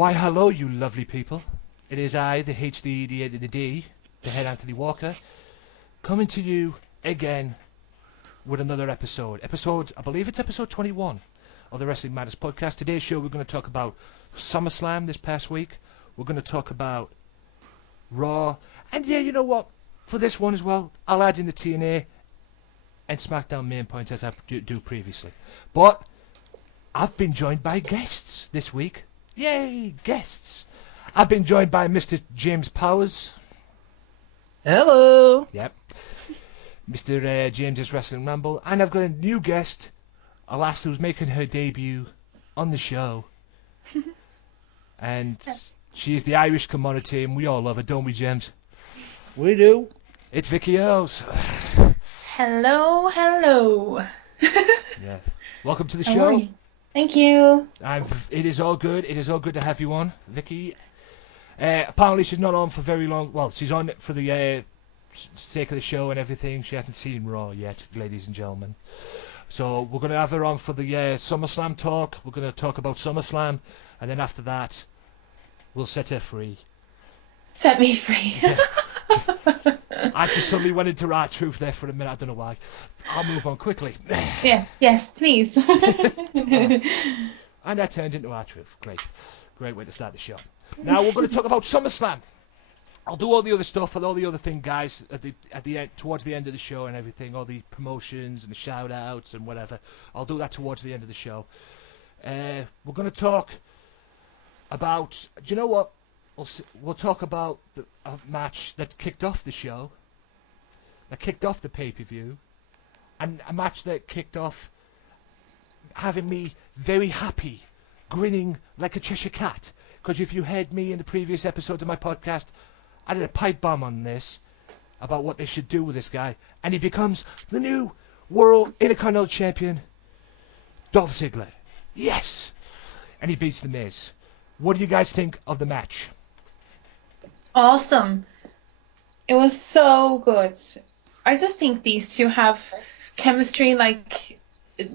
Why, hello, you lovely people. It is I, the HD, the D, the head Anthony Walker, coming to you again with another episode. I believe it's episode 21 of the Wrestling Matters podcast. Today's show, we're going to talk about Summerslam this past week. We're going to talk about Raw. And yeah, you know what? For this one as well, I'll add in the TNA and Smackdown main points as I do previously. But I've been joined by guests this week. Yay, guests. I've been joined by Mr. James Powers. Hello. Yep. Mr. James's Wrestling Ramble. And I've got a new guest, a lass who's making her debut on the show. And she is the Irish commodity, and we all love her, don't we, James? We do. It's Vicky Earls. Hello, hello. Yes. Welcome to the show. Thank you. It is all good. It is all good to have you on, Vicky. Apparently she's not on for very long. Well, she's on for the sake of the show and everything. She hasn't seen Raw yet, ladies and gentlemen. So we're going to have her on for the SummerSlam talk. We're going to talk about SummerSlam. And then after that, we'll set her free. Set me free. Yeah. I just suddenly went into R-Truth there for a minute. I don't know why. I'll move on quickly. Yeah, yes, please. And that turned into R-Truth. Great way to start the show. Now we're going to talk about SummerSlam. I'll do all the other stuff and all the other thing, guys, at the end, towards the end of the show and everything, all the promotions and the shout-outs and whatever. I'll do that towards the end of the show. We're going to talk about... Do you know what? We'll talk about a match that kicked off the show, that kicked off the pay-per-view, and a match that kicked off having me very happy, grinning like a Cheshire cat. Because if you heard me in the previous episode of my podcast, I did a pipe bomb on this about what they should do with this guy, and he becomes the new World Intercontinental Champion, Dolph Ziggler. Yes! And he beats The Miz. What do you guys think of the match? Awesome. It was so good. I just think these two have chemistry, like,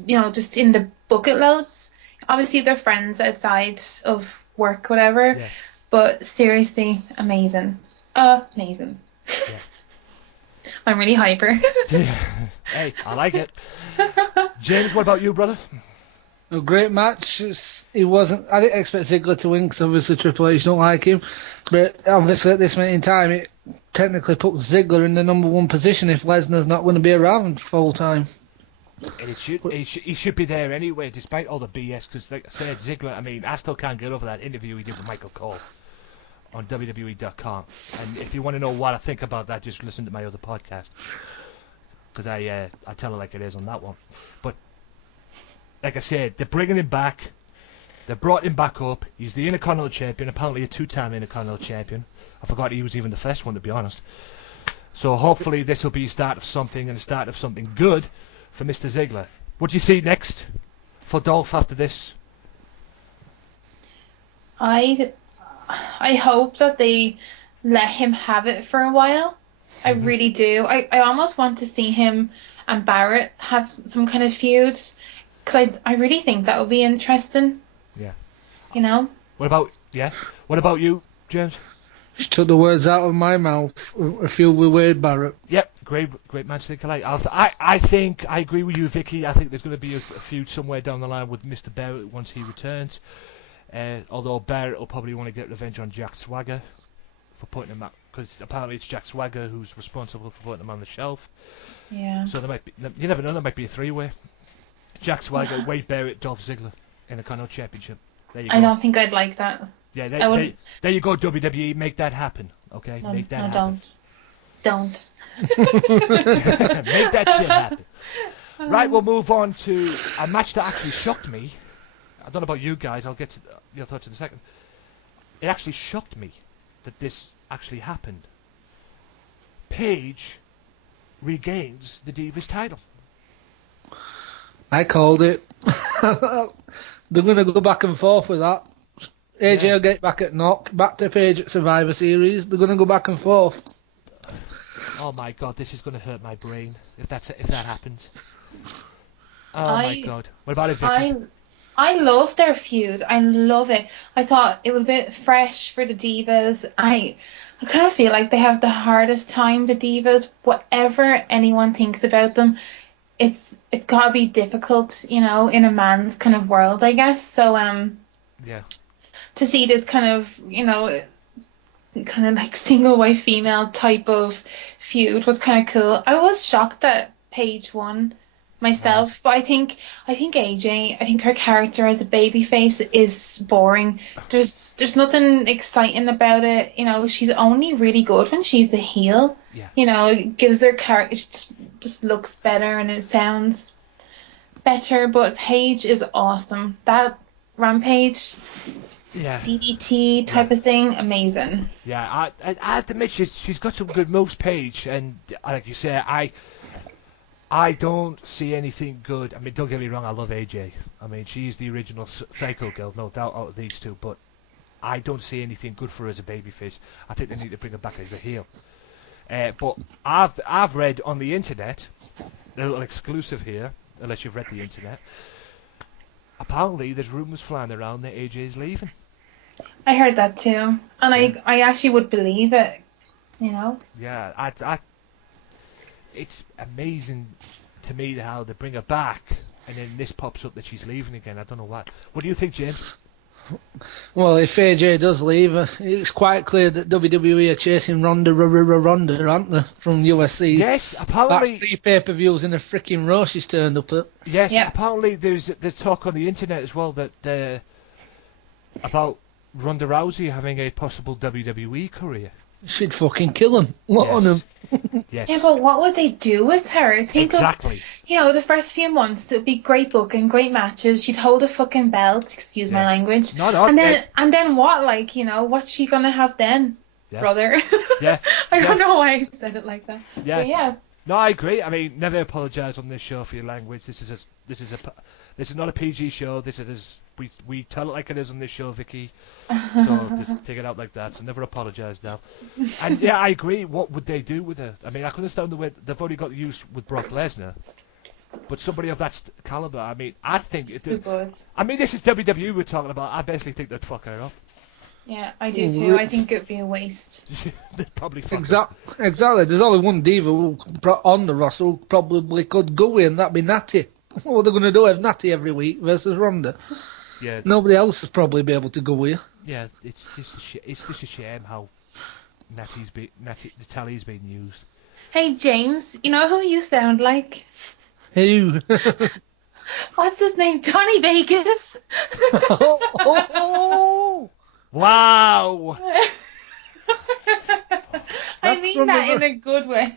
just in the bucket loads. Obviously, they're friends outside of work, whatever. Yeah. But seriously, amazing. Amazing. Yeah. I'm really hyper. Hey, I like it. James, what about you, brother? A great match. I didn't expect Ziggler to win because obviously Triple H don't like him. But obviously at this minute in time, it technically puts Ziggler in the number one position if Lesnar's not going to be around full time. And he should be there anyway, despite all the BS. Because like I said, Ziggler, I mean, I still can't get over that interview he did with Michael Cole on WWE.com. And if you want to know what I think about that, just listen to my other podcast. Because I tell it like it is on that one. But like I said, they're bringing him back. They brought him back up. He's the Intercontinental Champion, apparently a two-time Intercontinental Champion. I forgot he was even the first one, to be honest. So hopefully this will be the start of something, and the start of something good for Mr. Ziggler. What do you see next for Dolph after this? I hope that they let him have it for a while. I really do. I almost want to see him and Barrett have some kind of feud. Because I really think that would be interesting. Yeah. You know? What about you, James? Just took the words out of my mouth. A feud with Wade Barrett. Yep, great match to collect. I think I agree with you, Vicky. I think there's going to be a feud somewhere down the line with Mr. Barrett once he returns. Although Barrett will probably want to get revenge on Jack Swagger for putting him up, because apparently it's Jack Swagger who's responsible for putting him on the shelf. Yeah. So there might be, you never know, there might be a three-way. Jack Swagger, Wade Barrett, Dolph Ziggler in the Intercontinental Championship. There you go. I don't think I'd like that. Yeah, there you go, WWE. Make that happen, okay? No, Make that happen. Don't. Make that shit happen. Right, we'll move on to a match that actually shocked me. I don't know about you guys. I'll get to your thoughts in a second. It actually shocked me that this actually happened. Paige regains the Divas title. I called it. They're going to go back and forth with that. AJ will get back at Knock, back to Paige at Survivor Series. They're going to go back and forth. Oh my god, this is going to hurt my brain if that happens. Oh my god. What about it, Vicky? I love their feud. I love it. I thought it was a bit fresh for the Divas. I kind of feel like they have the hardest time, the Divas. Whatever anyone thinks about them, it's gotta be difficult, in a man's kind of world, I guess. So Yeah. to see this kind of, kind of like single white female type of feud was kind of cool. I was shocked that Paige won myself, but I think AJ, I think her character as a babyface is boring. There's nothing exciting about it. She's only really good when she's a heel. Yeah. It gives her character, it just looks better and it sounds better. But Paige is awesome. That Rampage, Yeah. DDT type of thing, amazing. Yeah, I have to admit she's got some good moves, Paige, and like you say, I don't see anything good. I mean, don't get me wrong, I love AJ. I mean, she's the original Psycho Girl, no doubt, out of these two, but I don't see anything good for her as a babyface. I think they need to bring her back as a heel. But I've read on the internet, a little exclusive here, unless you've read the internet. Apparently, there's rumours flying around that AJ's leaving. I heard that too, and I actually would believe it. Yeah, it's amazing to me how they bring her back, and then this pops up that she's leaving again. I don't know why. What do you think, James? Well, if AJ does leave, it's quite clear that WWE are chasing Ronda, aren't they, from USC? Yes, apparently. That's 3 pay-per-views in a freaking row she's turned up at. Yes, yeah. Apparently there's talk on the internet as well that about Ronda Rousey having a possible WWE career. She'd fucking kill him. What on him? Yes. Yeah, but what would they do with her? Think Exactly. of, the first few months, it would be great booking, great matches. She'd hold a fucking belt, excuse my language. No, and then what? Like, what's she gonna have then, brother? Yeah. I don't know why I said it like that. Yeah. But yeah. No, I agree. I mean, never apologise on this show for your language. This is not a PG show. We tell it like it is on this show, Vicky. So just take it out like that. So never apologise now. And yeah, I agree. What would they do with her? I mean, I can understand the way they've already got used with Brock Lesnar, but somebody of that caliber. I mean, I think it's. I mean, this is WWE we're talking about. I basically think they'd fuck her up. Yeah, I do too. I think it'd be a waste. They'd probably fuck Exactly. There's only one diva on the roster who probably could go in, and that'd be Natty. What are they going to do with Natty every week versus Ronda? Yeah. Nobody else would probably be able to go here. Yeah, it's just a shame how the tally's been used. Hey James, you know who you sound like? Who? What's his name? Johnny Vegas. Wow! I mean that in a good way.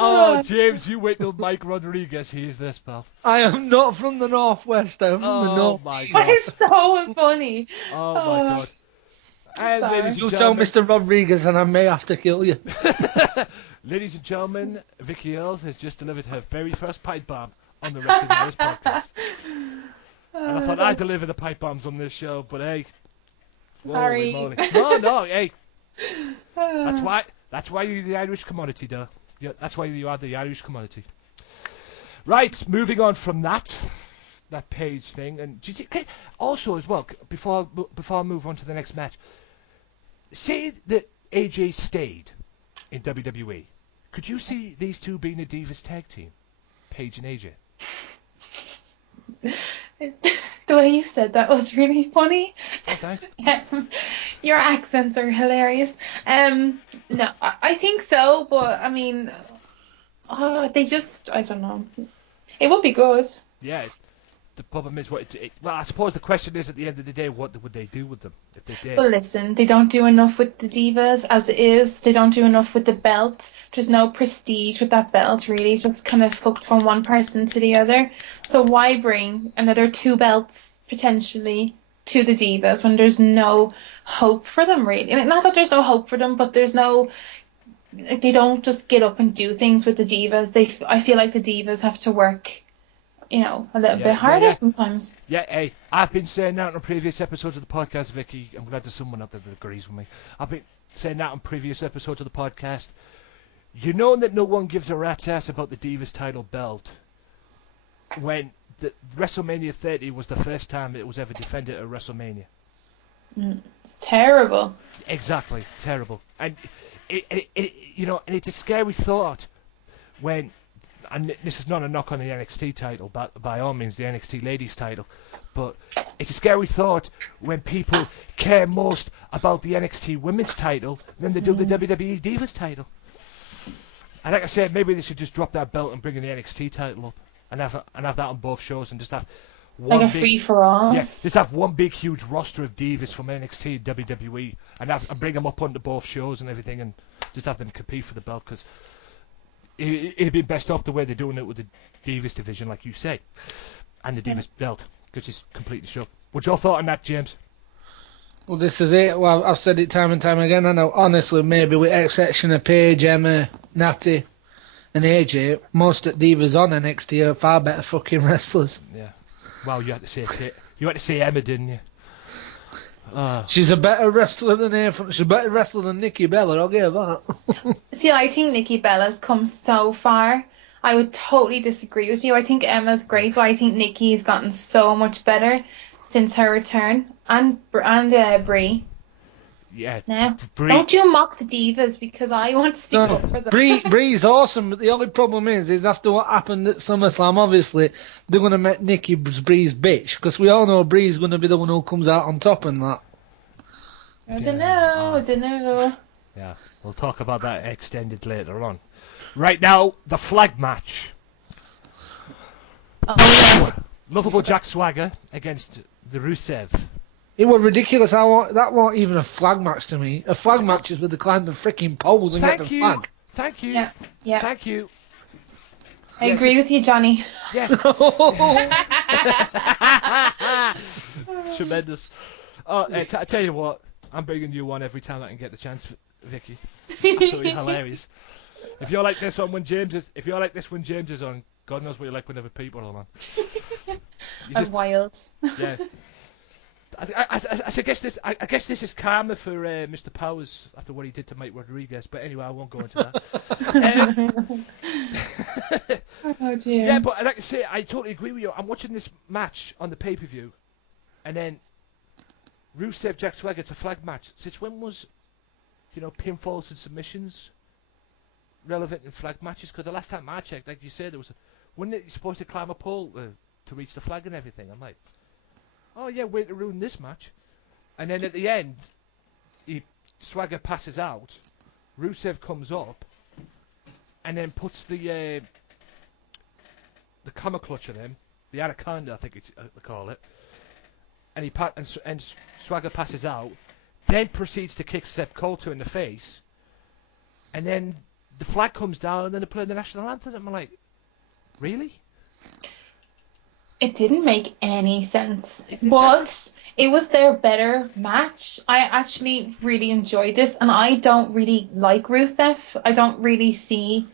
Oh, James, you wait till Mike Rodriguez hears this, pal. I am not from the Northwest, I'm from the North. My God. That is so funny. Oh, my God. And ladies and You tell gentlemen, Mr. Rodriguez and I may have to kill you. ladies and gentlemen, Vicky Earls has just delivered her very first pipe bomb on the Wrestling Matters podcast. And I thought I'd deliver the pipe bombs on this show, but hey. Sorry. Moly. No, hey. That's why you're the Irish commodity, though. Yeah, that's why you are the Irish commodity. Right, moving on from that Page thing, and do you think, also as well, before I move on to the next match, say that AJ stayed in WWE, could you see these two being a Divas tag team, Paige and AJ? The way you said that was really funny. Oh, thanks. Your accents are hilarious. No, I think so, but I mean, I don't know. It would be good. Yeah. The problem is, well, I suppose the question is, at the end of the day, what would they do with them if they did? Well, listen, they don't do enough with the Divas as it is. They don't do enough with the belt. There's no prestige with that belt, really. It's just kind of fucked from one person to the other. So why bring another 2 belts, potentially, to the Divas when there's no hope for them, really? And not that there's no hope for them, but there's no... they don't just get up and do things with the Divas. I feel like the Divas have to work... a little bit harder sometimes. Yeah, hey, I've been saying that on previous episodes of the podcast, Vicky. I'm glad there's someone out there that agrees with me. I've been saying that on previous episodes of the podcast. You know that no one gives a rat's ass about the Divas title belt when WrestleMania 30 was the first time it was ever defended at WrestleMania. It's terrible. Exactly, terrible. And and it's a scary thought when, and this is not a knock on the NXT title, but by all means the NXT ladies title, but it's a scary thought when people care most about the NXT women's title than they do the WWE Divas title. And like I said, maybe they should just drop that belt and bring in the NXT title up and have that on both shows and just have one Like a free-for-all. Yeah, just have one big huge roster of divas from NXT and WWE and bring them up onto both shows and everything and just have them compete for the belt, because it'd be best off the way they're doing it with the Divas division, like you say, and the Divas belt, which is completely shook. What's your thought on that, James? Well, this is it. Well, I've said it time and time again. I know, honestly, maybe with exception of Paige, Emma, Natty, and AJ, most of the divas on NXT are far better fucking wrestlers. Yeah. Well, you had to say Emma, didn't you? She's a better wrestler than she's a better wrestler than Nikki Bella, I'll give her that. See, I think Nikki Bella's come so far. I would totally disagree with you. I think Emma's great, but I think Nikki's gotten so much better since her return. And Brie. Yeah. Now, Brie. don't you mock the divas, because I want to stick up for them. Brie's awesome, but the only problem is after what happened at SummerSlam, obviously, they're going to make Nikki Brie's bitch, because we all know Brie's going to be the one who comes out on top in that. I don't know. Yeah, we'll talk about that extended later on. Right now, the flag match. Oh, yeah. Lovable Jack Swagger against the Rusev. It was ridiculous. That wasn't even a flag match to me. A flag match is where they climb the freaking poles and get the flag. Thank you. Yeah. Thank you. I agree with you, Johnny. Yeah. Tremendous. I tell you what, I'm bringing you one every time I can get the chance, Vicky. Absolutely hilarious. If you're like this when James is on, God knows what you're like when other people are on. I'm wild. Yeah. I guess this is karma for Mr. Powers after what he did to Mike Rodriguez. But anyway, I won't go into that. Oh dear. Yeah, but like I say, I totally agree with you. I'm watching this match on the pay-per-view, and then Rusev Jack Swagger, it's a flag match. Since when was, pinfalls and submissions relevant in flag matches? Because the last time I checked, like you said, wasn't it supposed to climb a pole to reach the flag and everything? I'm like, oh yeah, way to ruin this match. And then at the end, Swagger passes out, Rusev comes up, and then puts the camel clutch on him, the anaconda, I think they call it, and Swagger passes out, then proceeds to kick Seb Coulter in the face, and then the flag comes down, and then they play the national anthem, and I'm like, really? It didn't make any sense, but it was their better match. I actually really enjoyed this, and I don't really like Rusev. I don't really see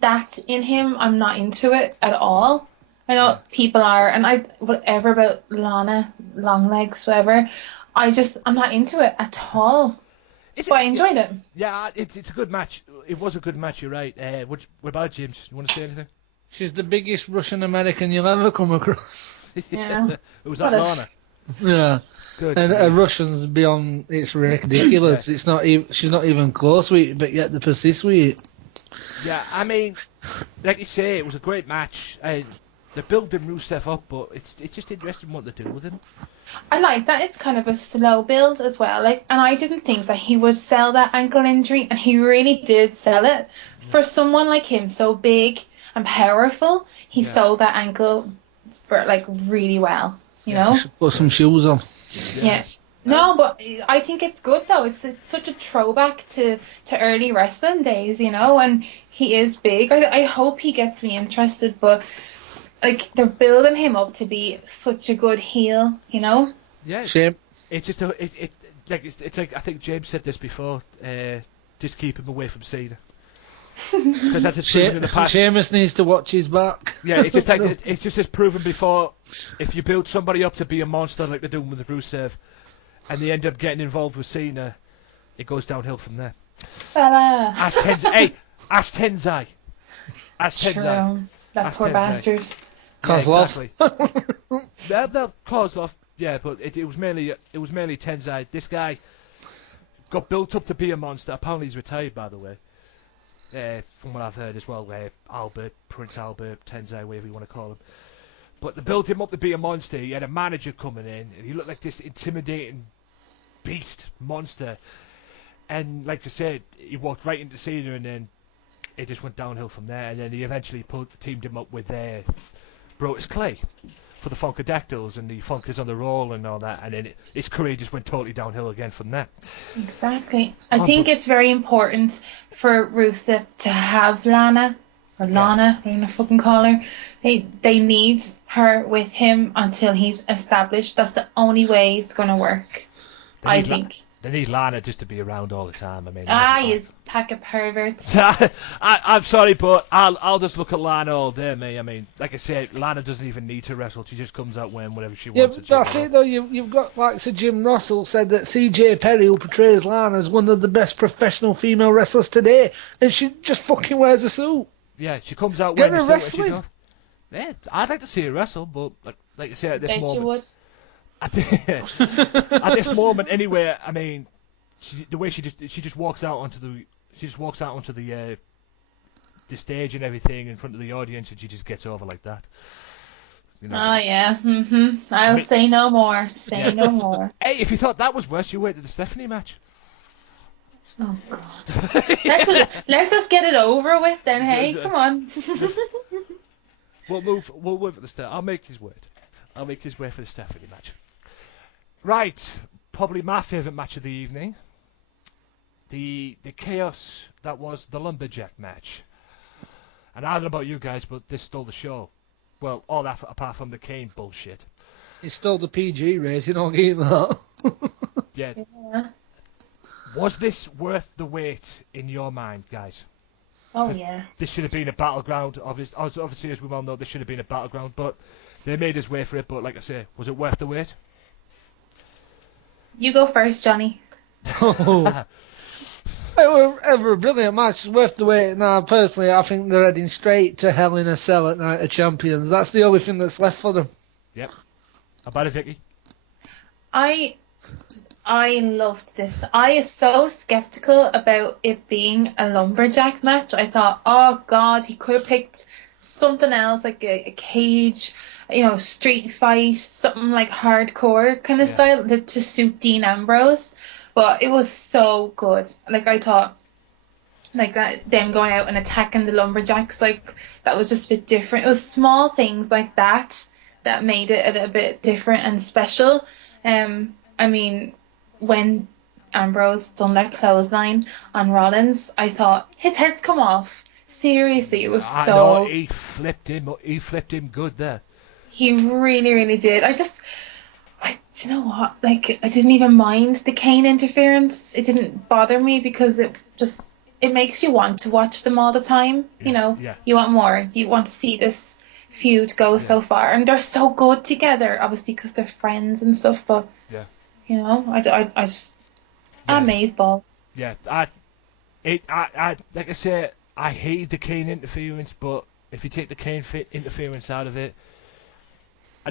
that in him. I'm not into it at all. I know people are, and whatever about Lana, long legs, whatever. I'm not into it at all. But I enjoyed it. Yeah, it's a good match. It was a good match, you're right. What about James? You want to say anything? She's the biggest Russian American you'll ever come across. Yeah. It was that Lana. Yeah. Good. And Russians beyond, it's ridiculous. It's not even, she's not even close with it, but yet they persist with it. Yeah, I mean, like you say, it was a great match. They're building Rusev up, but it's just interesting what they do with him. I like that it's kind of a slow build as well. And I didn't think that he would sell that ankle injury, and he really did sell it. For someone like him, so big and powerful, he sold that ankle for really well. You know, put some shoes on. Yeah. No, but I think it's good though. It's such a throwback to early wrestling days, and he is big. I hope he gets me interested, but they're building him up to be such a good heel, Yeah. Shame. It's just it's like I think James said this before. Just keep him away from Cena. Because that's proven in the past. Sheamus needs to watch his back. Yeah, it's just as proven before. If you build somebody up to be a monster like they're doing with the Rusev, and they end up getting involved with Cena, it goes downhill from there. Ask Tenzai. Ask Tenzai. True. That poor bastard. exactly. That Kozlov, yeah, but it was mainly Tenzai. This guy got built up to be a monster. Apparently he's retired, by the way. From what I've heard as well, Prince Albert, Tenzai, whatever you want to call him. But they built him up to be a monster. He had a manager coming in, and he looked like this intimidating beast monster. And like I said, he walked right into Cena, and then it just went downhill from there. And then he eventually teamed him up with Brodus Clay for the Funkadactyls, and the Funkers on the roll and all that. And then his career just went totally downhill again from there. Exactly. I think it's very important for Rusev to have Lana, or Lana, I'm gonna fucking call her. They need her with him until he's established. That's the only way it's gonna work, I think. They need Lana just to be around all the time. I mean, you pack of perverts. I'm sorry, but I'll just look at Lana all day, mate. I mean, like I said, Lana doesn't even need to wrestle. She just comes out wearing whatever she wants. Yeah, that's it though. You've got, like Sir Jim Russell said, that CJ Perry, who portrays Lana, is one of the best professional female wrestlers today, and she just fucking wears a suit. Yeah, she comes out wearing a suit and she's off. Yeah, I'd like to see her wrestle, but like you say, at this moment. She would. At this moment, anyway. I mean, the way she just walks out onto the stage and everything in front of the audience, and she just gets over like that. You know? Oh yeah. I'll say no more. Say no more. Hey, if you thought that was worse, you waited the Stephanie match. Oh God. Let's just get it over with then. Hey, come on. We'll move for the start. I'll make his wait. I'll make his way for the Stephanie match. Right, probably my favourite match of the evening. The chaos that was the Lumberjack match. And I don't know about you guys, but this stole the show. Well, all that apart from the Kane bullshit. It stole the PG rating, I'll give that. Yeah. Was this worth the wait in your mind, guys? Oh yeah. This should have been a battleground. Obviously, as we well know, this should have been a battleground, but they made us wait for it. But like I say, was it worth the wait? You go first, Johnny. It was ever a brilliant match. It's worth the wait. Now, personally, I think they're heading straight to Hell in a Cell at Night of Champions. That's the only thing that's left for them. Yep. How about it, Vicky? I loved this. I was so skeptical about it being a lumberjack match. I thought, oh God, he could have picked something else, like a cage, street fight, something like hardcore kind of style to suit Dean Ambrose. But it was so good. Like, I thought, like, that them going out and attacking the lumberjacks, like, that was just a bit different. It was small things like that made it a little bit different and special. I mean, when Ambrose done that clothesline on Rollins, I thought his head's come off. Seriously, it was so. I know, he flipped him good there. He really, really did. Do you know what? Like, I didn't even mind the Kane interference. It didn't bother me because it makes you want to watch them all the time. You want more. You want to see this feud go so far, and they're so good together. Obviously, because they're friends and stuff. But I just amazeballs. Yeah, I like I say, I hate the Kane interference, but if you take the Kane interference out of it,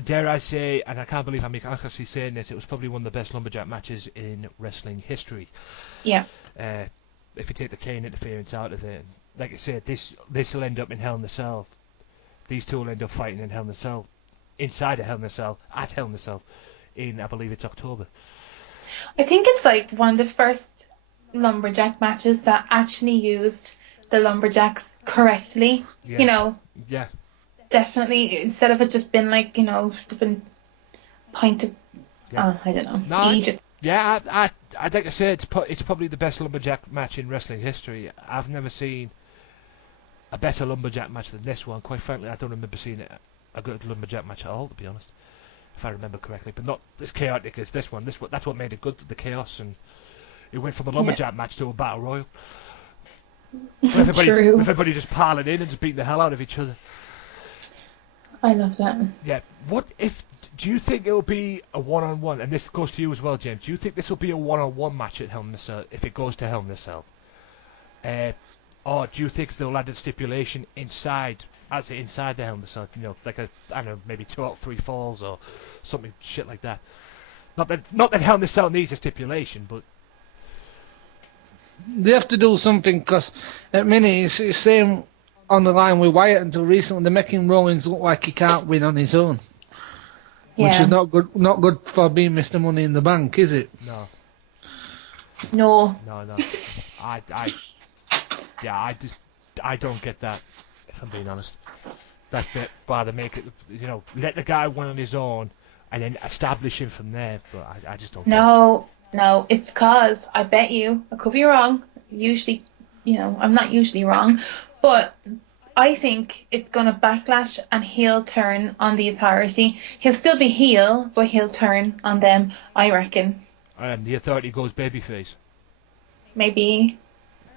dare I say, and I can't believe I'm actually saying this, it was probably one of the best lumberjack matches in wrestling history. Yeah. If you take the Kane interference out of it, like I said, this will end up in Hell in a Cell. These two will end up fighting in Hell in a Cell, inside of Hell in a Cell, at Hell in a Cell, in, I believe it's October. I think it's like one of the first lumberjack matches that actually used the lumberjacks correctly. Yeah. Yeah. Definitely, instead of it just been like, been pointed, I don't know, no, Egypt. Yeah, I'd like to say it's probably the best lumberjack match in wrestling history. I've never seen a better lumberjack match than this one. Quite frankly, I don't remember seeing a good lumberjack match at all, to be honest, if I remember correctly. But not as chaotic as this one. That's what made it good, the chaos, and it went from a lumberjack match to a battle royal. Everybody just piling in and just beating the hell out of each other. I love that. Yeah. Do you think it will be a one-on-one? And this goes to you as well, James. Do you think this will be a one-on-one match at Hell in a Cell if it goes to Hell in a Cell? Or do you think they'll add a stipulation inside the Hell in a Cell? Like I don't know, maybe 2 or 3 falls or something shit like that. Not that Hell in a Cell needs a stipulation, but They have to do something, because at minute it's same on the line with Wyatt until recently. They're making Rollins look like he can't win on his own. Yeah. Which is not good for being Mr. Money in the Bank, is it? no. No. I don't get that, if I'm being honest. That bit, rather make it, let the guy win on his own and then establish him from there. But I just don't. No, it's cause I bet you, I could be wrong. Usually, I'm not usually wrong, but I think it's gonna backlash and he'll turn on the authority. He'll still be heel, but he'll turn on them, I reckon. And the authority goes babyface. Maybe.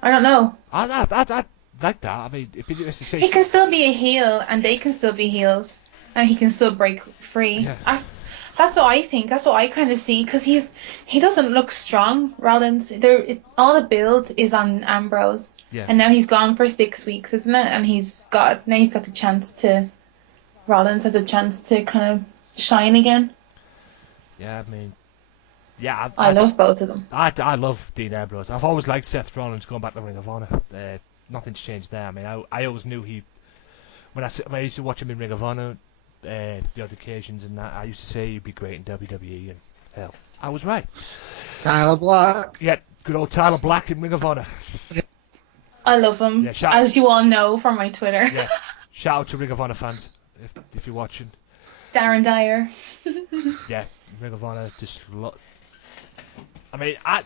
I don't know. I like that. I mean, it'd be interesting to see. He can still be a heel, and they can still be heels, and he can still break free. Yeah. That's what I think. That's what I kind of see, because he doesn't look strong. Rollins, all the build is on Ambrose, Yeah. and now he's gone for 6 weeks, isn't it? And he's got the chance to. Rollins has a chance to kind of shine again. Yeah, I mean, yeah. I love both of them. I love Dean Ambrose. I've always liked Seth Rollins going back to Ring of Honor. Nothing's changed there. I mean, I always knew when I used to watch him in Ring of Honor, the odd occasions and that, I used to say he'd be great in WWE, and hell, I was right. Tyler Black. Yeah, good old Tyler Black in Ring of Honor. I love him, Yeah, as you all know from my Twitter. Yeah, shout out to Ring of Honor fans if you're watching. Darren Dyer. Yeah, Ring of Honor just. I mean, I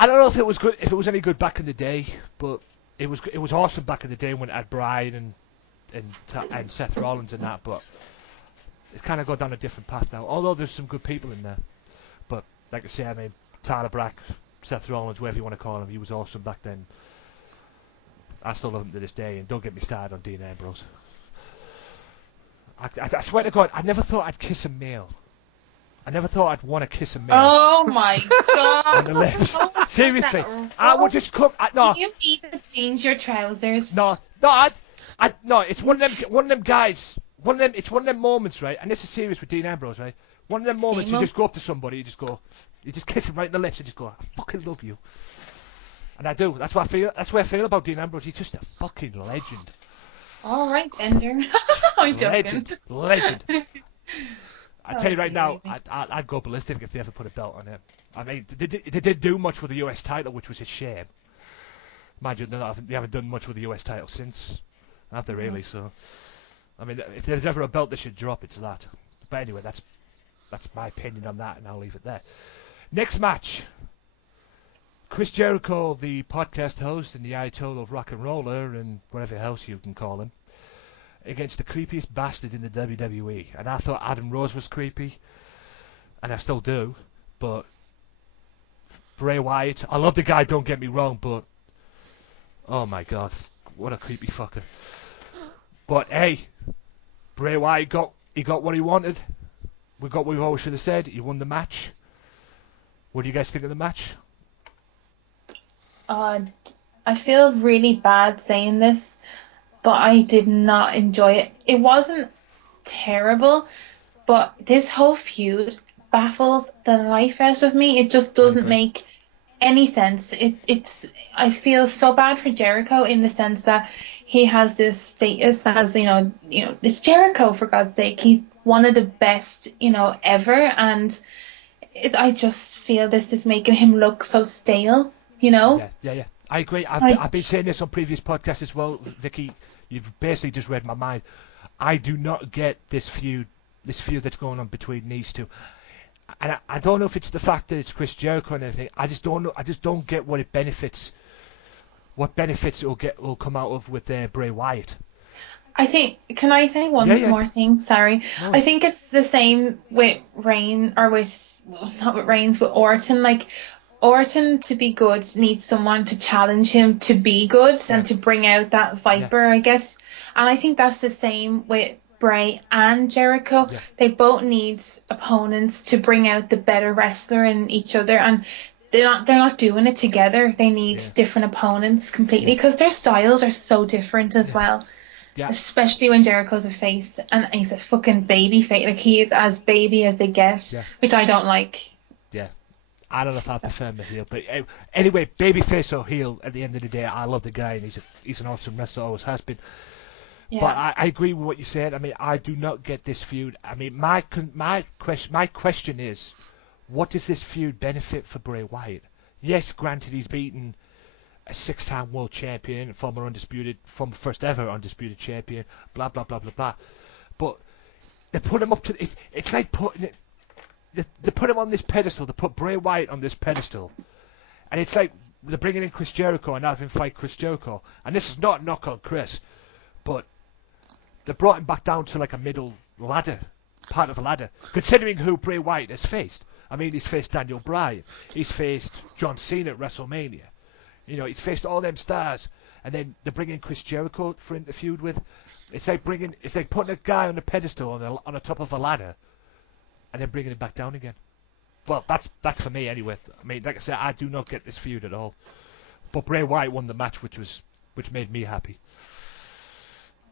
don't know if it was good, if it was any good back in the day, but it was awesome back in the day when it had Bryan and Seth Rollins and that, but it's kind of gone down a different path now. Although there's some good people in there, but like I say, I mean, Tyler Black, Seth Rollins, whatever you want to call him, he was awesome back then. I still love him to this day, and don't get me started on Dean Ambrose. I swear to God, I never thought I'd kiss a male. I never thought I'd want to kiss a male. Oh my God! On the lips. Seriously, that I would just come. No, Do you need to change your trousers? no. No, it's one of them guys. It's one of them moments, right? And this is serious with Dean Ambrose, right? One of them moments you just go up to somebody, you just kiss him right in the lips, and just go, I fucking love you. And I do. That's what I feel. That's what I feel about Dean Ambrose. He's just a fucking legend. All right, Bender. I'm joking. Legend. I tell you right now, dear me. I'd go ballistic if they ever put a belt on him. I mean, they did do much with the US title, which was a shame. Imagine they haven't done much with the US title since, have they really? So, I mean, if there's ever a belt they should drop, it's that. But anyway, that's my opinion on that, and I'll leave it there. Next match. Chris Jericho, the podcast host and the Ayatollah of rock and roller and whatever else you can call him, against the creepiest bastard in the WWE. And I thought Adam Rose was creepy, and I still do, but Bray Wyatt, I love the guy, don't get me wrong, but oh my God, what a creepy fucker. But hey, Bray Wyatt got what he wanted. We got what we always should have said. He won the match. What do you guys think of the match? I feel really bad saying this, but I did not enjoy it. It wasn't terrible, but this whole feud baffles the life out of me. It just doesn't make any sense. I feel so bad for Jericho in the sense that he has this status as, it's Jericho, for God's sake. He's one of the best, ever, and I just feel this is making him look so stale, Yeah. I agree. I've been saying this on previous podcasts as well, Vicky. You've basically just read my mind. I do not get this feud that's going on between these two. And I don't know if it's the fact that it's Chris Jericho and everything. I just don't know. I just don't get what benefits it will come out of with Bray Wyatt. I think. Can I say one more thing? Sorry. No. I think it's the same with with Orton. Like, Orton, to be good, needs someone to challenge him to be good and to bring out that Viper, I guess. And I think that's the same with Bray and Jericho. They both need opponents to bring out the better wrestler in each other. And they're not doing it together. They need different opponents completely because their styles are so different as well. Yeah. Especially when Jericho's a face and he's a fucking baby face. Like, he is as baby as they get, which I don't like. Yeah. I don't know if I prefer him a heel, but anyway, babyface or heel, at the end of the day, I love the guy, and he's an awesome wrestler, always has been. Yeah. But I agree with what you said. I mean, I do not get this feud. I mean, my question is, what does this feud benefit for Bray Wyatt? Yes, granted, he's beaten a 6-time world champion, former first ever undisputed champion, blah blah blah blah blah. But they put him up to it's like putting it. They put him on this pedestal. They put Bray Wyatt on this pedestal, and it's like they're bringing in Chris Jericho and having him fight Chris Jericho. And this is not a knock on Chris, but they brought him back down to like a middle ladder, part of a ladder, considering who Bray Wyatt has faced. I mean, he's faced Daniel Bryan, he's faced John Cena at WrestleMania. You know, he's faced all them stars, and then they bring in Chris Jericho for him to feud with. It's like putting a guy on a pedestal on the top of a ladder, and then bringing him back down again. Well, that's for me anyway. I mean, like I said, I do not get this feud at all. But Bray Wyatt won the match, which made me happy.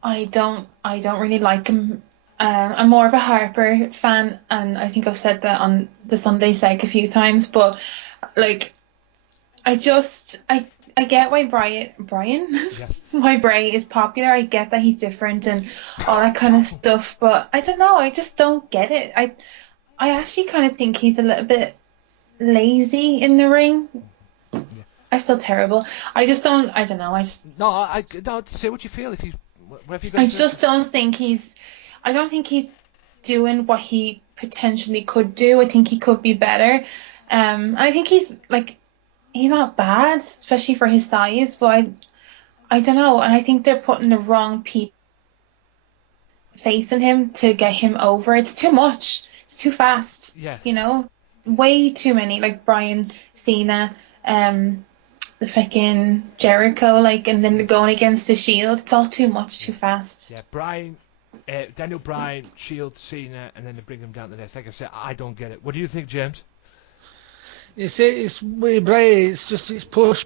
I don't really like him. I'm more of a Harper fan, and I think I've said that on the Sunday Seg a few times. But like, I get why why Bray is popular. I get that he's different and all that kind of stuff, but I don't know. I just don't get it. I actually kind of think he's a little bit lazy in the ring. Yeah. I feel terrible. I don't know. I don't say what you feel. I don't think he's doing what he potentially could do. I think he could be better. I think he's not bad, especially for his size, but I don't know. And I think they're putting the wrong people facing him to get him over. It's too much. It's too fast. Yeah. You know? Way too many. Like Bryan, Cena, the fucking Jericho, and then they're going against the Shield. It's all too much, too fast. Yeah, Daniel Bryan, Shield, Cena, and then they bring him down to this. Like I said, I don't get it. What do you think, James? You see, it's with Bray. It's push,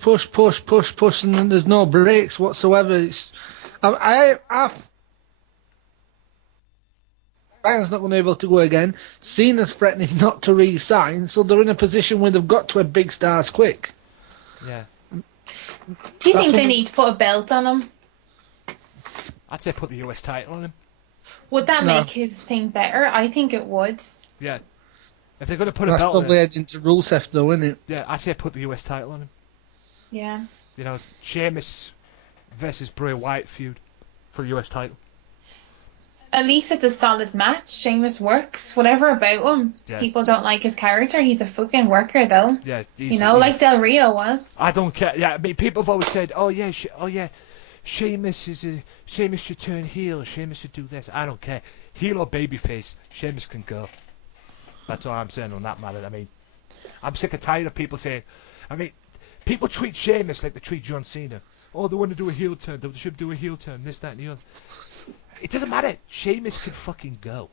and then there's no breaks whatsoever. Bryan's not going to be able to go again. Cena's threatening not to re-sign, so they're in a position where they've got to have big stars quick. Yeah. Do you think they need to put a belt on him? I'd say put the US title on him. Would that make his thing better? I think it would. Yeah. If they're going to put a belt on him... That's probably heading to Rusev though, isn't it? Yeah, I'd say put the US title on him. Yeah. You know, Sheamus versus Bray Wyatt feud for the US title. At least it's a solid match. Sheamus works. Whatever about him. Yeah. People don't like his character. He's a fucking worker though. Yeah. He's like Del Rio was. I don't care. Yeah, I mean, people have always said, Sheamus should turn heel. Sheamus should do this. I don't care. Heel or babyface, Sheamus can go. That's all I'm saying on that matter. I mean, I'm sick and tired of people saying... I mean, people treat Sheamus like they treat John Cena. Oh, they want to do a heel turn. They should do a heel turn. This, that, and the other. It doesn't matter. Sheamus can fucking go.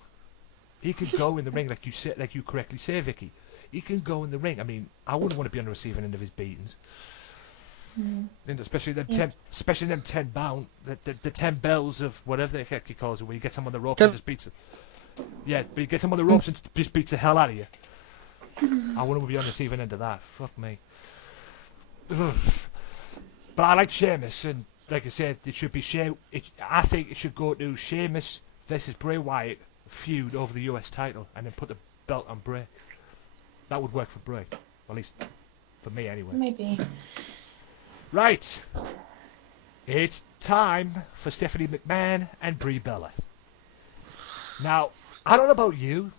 He can go in the ring like you correctly say, Vicky. He can go in the ring. I mean, I wouldn't want to be on the receiving end of his beatings. And especially them 10 bound, the 10 bells of whatever the heck he calls it, where he gets him on the ropes and just beats it. Yeah, but he gets him on the ropes and just beats the hell out of you. I wouldn't be on the receiving end of that. Fuck me. Ugh. But I like Sheamus, and like I said, it should be I think it should go to Sheamus versus Bray Wyatt feud over the US title, and then put the belt on Bray. That would work for Bray, at least for me anyway. Maybe. Right. It's time for Stephanie McMahon and Brie Bella. Now, I don't know about you,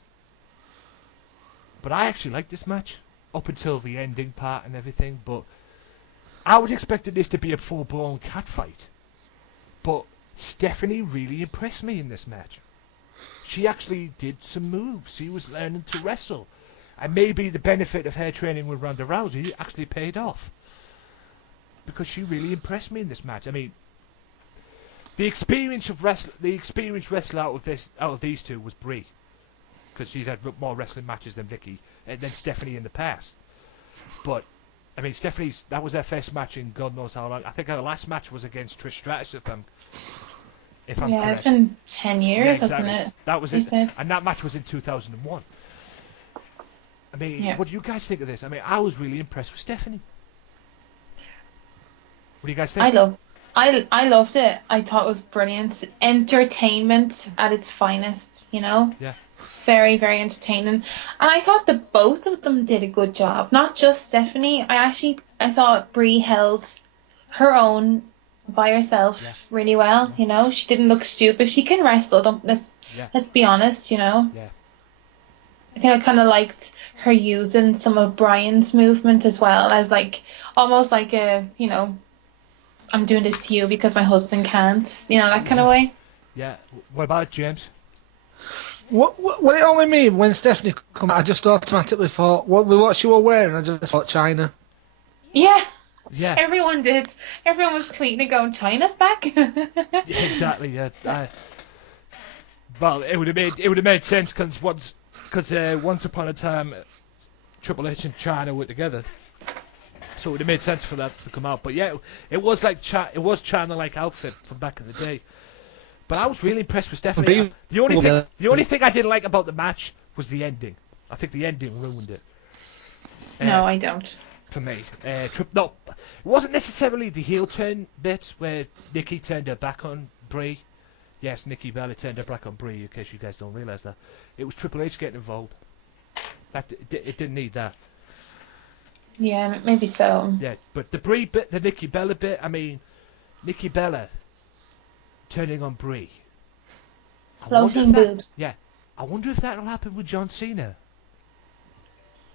but I actually like this match up until the ending part and everything, but I was expecting this to be a full-blown catfight. But Stephanie really impressed me in this match. She actually did some moves. She was learning to wrestle. And maybe the benefit of her training with Ronda Rousey actually paid off. Because she really impressed me in this match. I mean, the experienced wrestler out of these two was Brie, because she's had more wrestling matches than Vicky, and then Stephanie in the past. But I mean, that was their first match in God knows how long. I think her last match was against Trish Stratus, if I'm correct. It's been 10 years, exactly. hasn't it? That was You it. said. And that match was in 2001. I mean, Yeah. what do you guys think of this? I mean, I was really impressed with Stephanie. What do you guys think? I loved it. I thought it was brilliant. Entertainment at its finest, you know? Yeah. Very, very entertaining. And I thought that both of them did a good job. Not just Stephanie. I thought Brie held her own by herself really well, you know? She didn't look stupid. She can wrestle, let's be honest, you know? Yeah. I think I kind of liked her using some of Brian's movement as well as like, almost like a, you know, I'm doing this to you because my husband can't, you know, that kind of way. Yeah. What about James? What it only me when Stephanie come, I just automatically thought what she was wearing. I just thought China. Yeah. Yeah. Everyone did. Everyone was tweeting and going, China's back. Yeah, exactly. Yeah. Well, it would have made sense because once upon a time, Triple H and China were together, so it would have made sense for that to come out. But yeah, it was China-like outfit from back in the day. But I was really impressed with Stephanie. The only thing I didn't like about the match was the ending. I think the ending ruined it. No, I don't. For me, no, it wasn't necessarily the heel turn bit where Nikki turned her back on Brie. Yes, Nikki Bella turned her back on Brie, in case you guys don't realise that. It was Triple H getting involved. It didn't need that. Yeah, maybe so. Yeah, but the Brie bit, the Nikki Bella bit, I mean, Nikki Bella turning on Brie. Floating boobs. Yeah, I wonder if that'll happen with John Cena.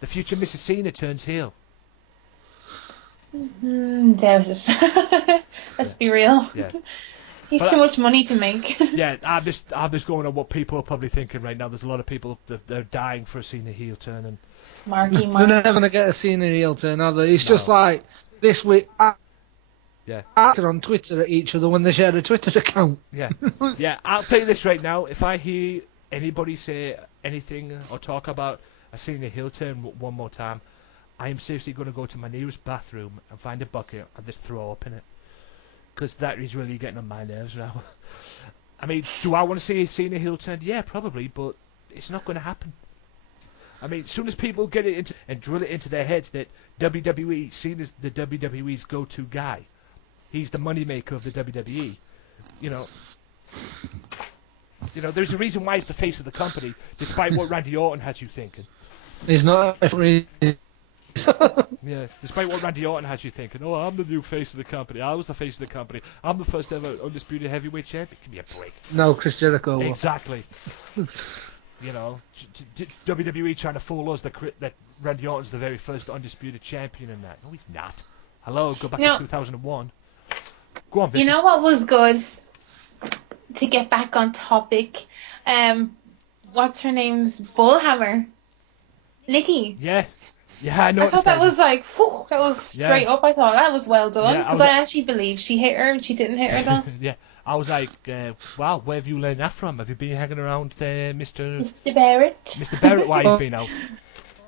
The future Mrs. Cena turns heel. Doubt it. Let's be real. Yeah. He's too much money to make. Yeah, I'm just going on what people are probably thinking right now. There's a lot of people they're dying for a Cena heel turn, and Marky They're never gonna get a Cena heel turn, are they? It's just like this week. Acting on Twitter at each other when they share a Twitter account. Yeah, yeah. I'll tell you this right now. If I hear anybody say anything or talk about a Cena heel turn one more time, I am seriously going to go to my nearest bathroom and find a bucket and just throw up in it. Because that is really getting on my nerves now. I mean, do I want to see a Cena heel turn? Yeah, probably, but it's not going to happen. I mean, as soon as people get it into and drill it into their heads that WWE, Cena's the WWE's go-to guy, he's the moneymaker of the WWE. You know, there's a reason why he's the face of the company, despite what Randy Orton has you thinking. He's not. Yeah, despite what Randy Orton has you thinking, oh, I'm the new face of the company. I was the face of the company. I'm the first ever undisputed heavyweight champion. Give me a break. No, Chris Jericho. Exactly. You know, WWE trying to fool us that Randy Orton's the very first undisputed champion in that. No, he's not. Hello, go back to 2001. Go on, Vicky. You know what was good? To get back on topic, what's her name's Bullhammer? Nikki. Yeah. Yeah, I know. I thought that was like, whew, that was straight up. I thought that was well done because I actually believe she hit her and she didn't hit her though. Yeah, I was like, wow, where have you learned that from? Have you been hanging around Mr. Barrett? Mr. Barrett, why he's been out?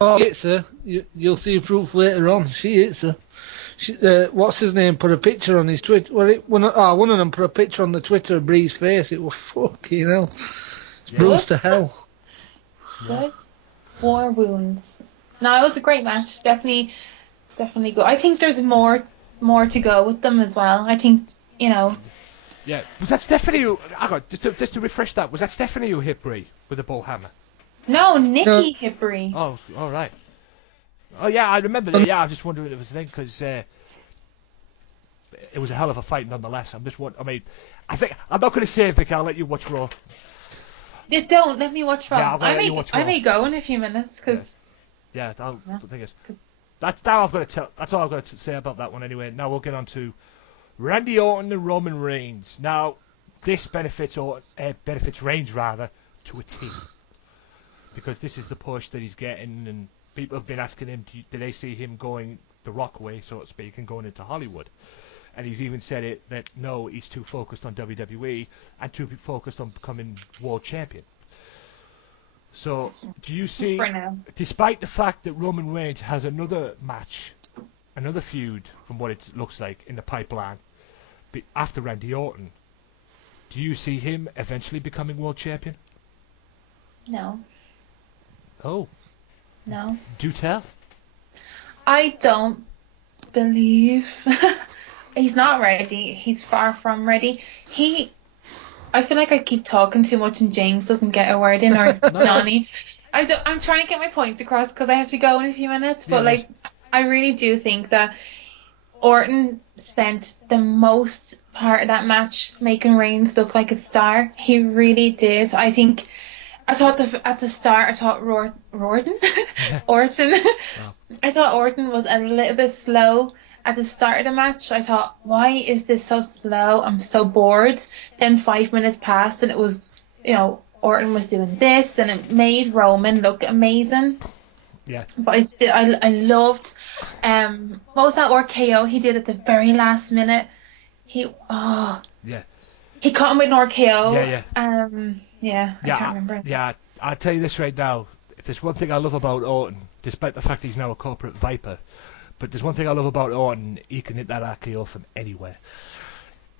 Oh, it's her. You'll see proof later on. She hits her. What's his name? Put a picture on his Twitter. One of them put a picture on the Twitter of Bree's face. It was fucking hell. It's bruised to hell. Good. War wounds. No, it was a great match. Definitely good. I think there's more to go with them as well. I think, you know. Yeah. Was that Stephanie who... just to refresh that, was that Stephanie who hit Bree with a bull hammer? No, Nikki hit Bree. Oh, all right. Oh, yeah, I remember that. Yeah, I was just wondering if it was a thing, because it was a hell of a fight nonetheless. I'm not going to say anything. I'll let you watch Raw. You don't. Let me watch Raw. Yeah, I may go in a few minutes, because... Yeah, the thing is, that's all I've got to say about that one anyway. Now we'll get on to Randy Orton and Roman Reigns. Now, this benefits Reigns rather to a T, because this is the push that he's getting, and people have been asking him, do they see him going the Rock way, so to speak, and going into Hollywood? And he's even said it that no, he's too focused on WWE and too focused on becoming world champion. So, do you see, despite the fact that Roman Reigns has another match another feud, from what it looks like, in the pipeline after Randy Orton. Do you see him eventually becoming world champion? No. Oh. No. Do tell. I don't believe he's not ready. He's far from ready. I feel like I keep talking too much and James doesn't get a word in, or Johnny. I'm trying to get my points across because I have to go in a few minutes. But like, I really do think that Orton spent the most part of that match making Reigns look like a star. He really did. I think. I thought at the start, I thought Orton. Wow. I thought Orton was a little bit slow at the start of the match. I thought, why is this so slow? I'm so bored. Then 5 minutes passed and it was, Orton was doing this and it made Roman look amazing. Yeah. But I loved, what was that RKO he did at the very last minute? Yeah. He caught him with an RKO. Yeah. I can't remember. Yeah, I'll tell you this right now. If there's one thing I love about Orton, despite the fact he's now a corporate viper, but there's one thing I love about Orton, he can hit that RKO from anywhere.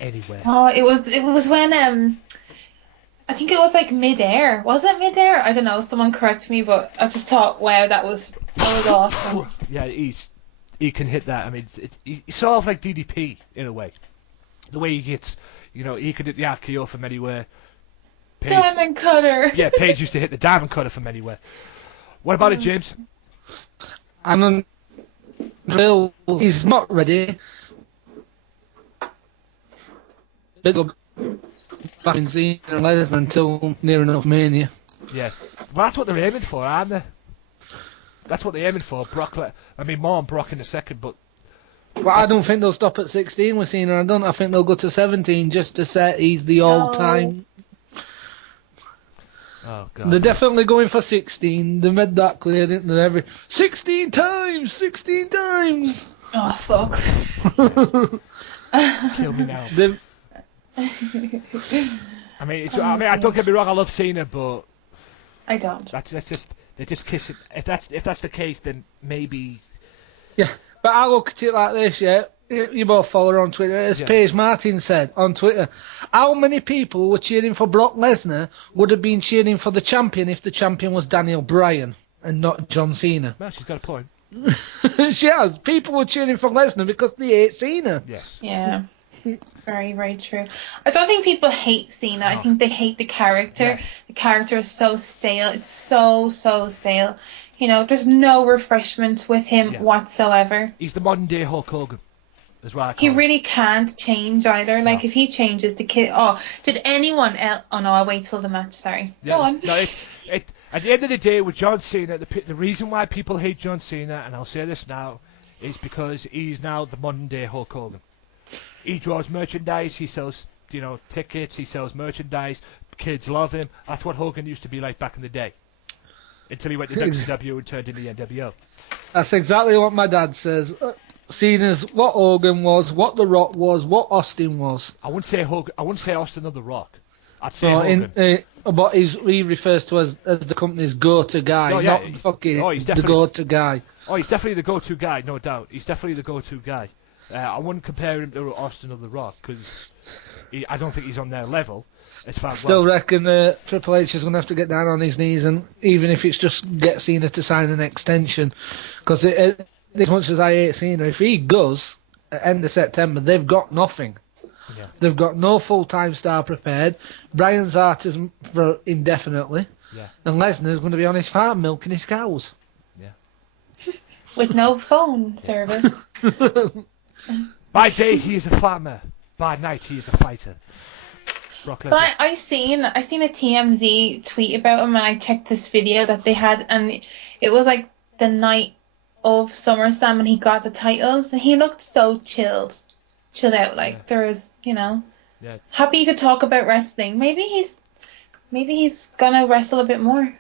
Anywhere. Oh, it was when, I think it was like mid-air. Was it mid-air? I don't know, someone correct me, but I just thought, wow, that was awesome. Yeah, he can hit that. I mean, he's sort of like DDP in a way. The way he hits, he can hit the RKO from anywhere. Diamond cutter. Yeah, Paige used to hit the diamond cutter from anywhere. What about it, James? He's not ready. Big up back in Cena and Lesnar until near enough Mania. Yes. Well, that's what they're aiming for, aren't they? That's what they're aiming for. More on Brock in a second, but... Well, I don't think they'll stop at 16 with Cena. I think they'll go to 17 just to set he's the all-time... Oh, God. They're definitely going for 16. They made that clear, didn't they? Every 16 times! 16 times! Oh, fuck. Kill me now. I don't get me wrong, I love Cena, but... I don't. They're just kissing. If that's the case, then maybe... Yeah, but I look at it like this, yeah? You both follow her on Twitter. As Paige Martin said on Twitter, how many people were cheering for Brock Lesnar would have been cheering for the champion if the champion was Daniel Bryan and not John Cena? Well, she's got a point. She has. People were cheering for Lesnar because they hate Cena. Yes. Yeah. Very, very true. I don't think people hate Cena. No. I think they hate the character. Yeah. The character is so stale. It's so stale. There's no refreshment with him whatsoever. He's the modern day Hulk Hogan. He really can't change either. Like, if he changes, the kid... Oh, did anyone else... Oh, no, I'll wait till the match, sorry. Yeah. Go on. No, at the end of the day, with John Cena, the reason why people hate John Cena, and I'll say this now, is because he's now the modern day Hulk Hogan. He draws merchandise, he sells, tickets, he sells merchandise, kids love him. That's what Hogan used to be like back in the day. Until he went to WCW and turned into the NWO. That's exactly what my dad says. Cena's what Hogan was, what The Rock was, what Austin was. I wouldn't say Hogan. I wouldn't say Austin or The Rock. I'd say Hogan. But he refers to as the company's go-to guy, he's the go-to guy. Oh, he's definitely the go-to guy, no doubt. He's definitely the go-to guy. I wouldn't compare him to Austin or The Rock because I don't think he's on their level. Still reckon Triple H is going to have to get down on his knees, and even if it's just get Cena to sign an extension, because as much as I hate Cena, if he goes at end of September, they've got nothing. Yeah. They've got no full-time star prepared. Bryan's out is for indefinitely, and Lesnar's going to be on his farm milking his cows. Yeah. With no phone service. By day he is a farmer. By night he is a fighter. Brock Lesnar. But I seen a TMZ tweet about him, and I checked this video that they had, and it was like the night of SummerSlam when he got the titles, and he looked so chilled out. Like there was, happy to talk about wrestling. Maybe he's gonna wrestle a bit more.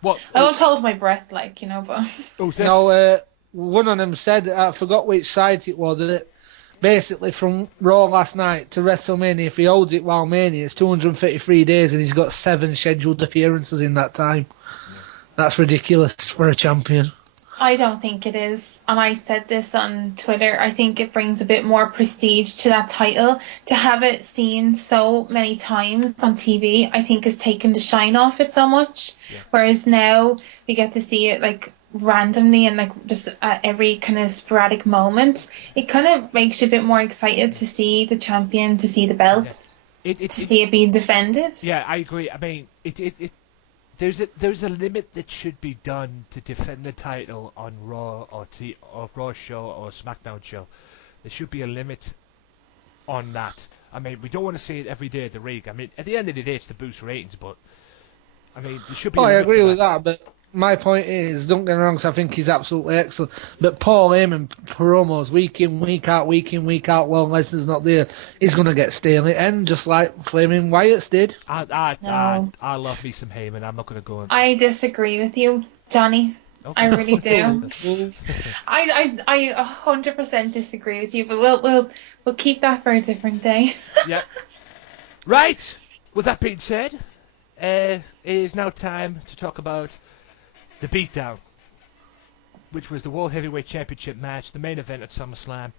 What? I won't hold my breath, but. No, one of them said, I forgot which site it was, that basically from Raw last night to WrestleMania, if he holds it while Mania, it's 233 days and he's got 7 scheduled appearances in that time. Yeah. That's ridiculous for a champion. I don't think it is. And I said this on Twitter. I think it brings a bit more prestige to that title. To have it seen so many times on TV, I think has taken the shine off it so much. Yeah. Whereas now we get to see it like randomly and like just at every kind of sporadic moment. It kind of makes you a bit more excited to see the champion, to see the belt, to see it being defended. Yeah, I agree. I mean, there's a limit that should be done to defend the title on Raw or Raw show or SmackDown show. There should be a limit on that. I mean, we don't want to see it every day at the ring. I mean, at the end of the day, it's to boost ratings, but I mean, there should be. I agree with that, but my point is, don't get me wrong, 'cause I think he's absolutely excellent. But Paul Heyman promos week in, week out, while Lesnar's not there, he's going to get stale at end, just like Flaming Wyatt's did. I love me some Heyman. I'm not going to go on. I disagree with you, Johnny. Okay. I really do. I 100% disagree with you, but we'll keep that for a different day. Yeah. Right. With that being said, it is now time to talk about the beatdown, which was the World Heavyweight Championship match, the main event at SummerSlam.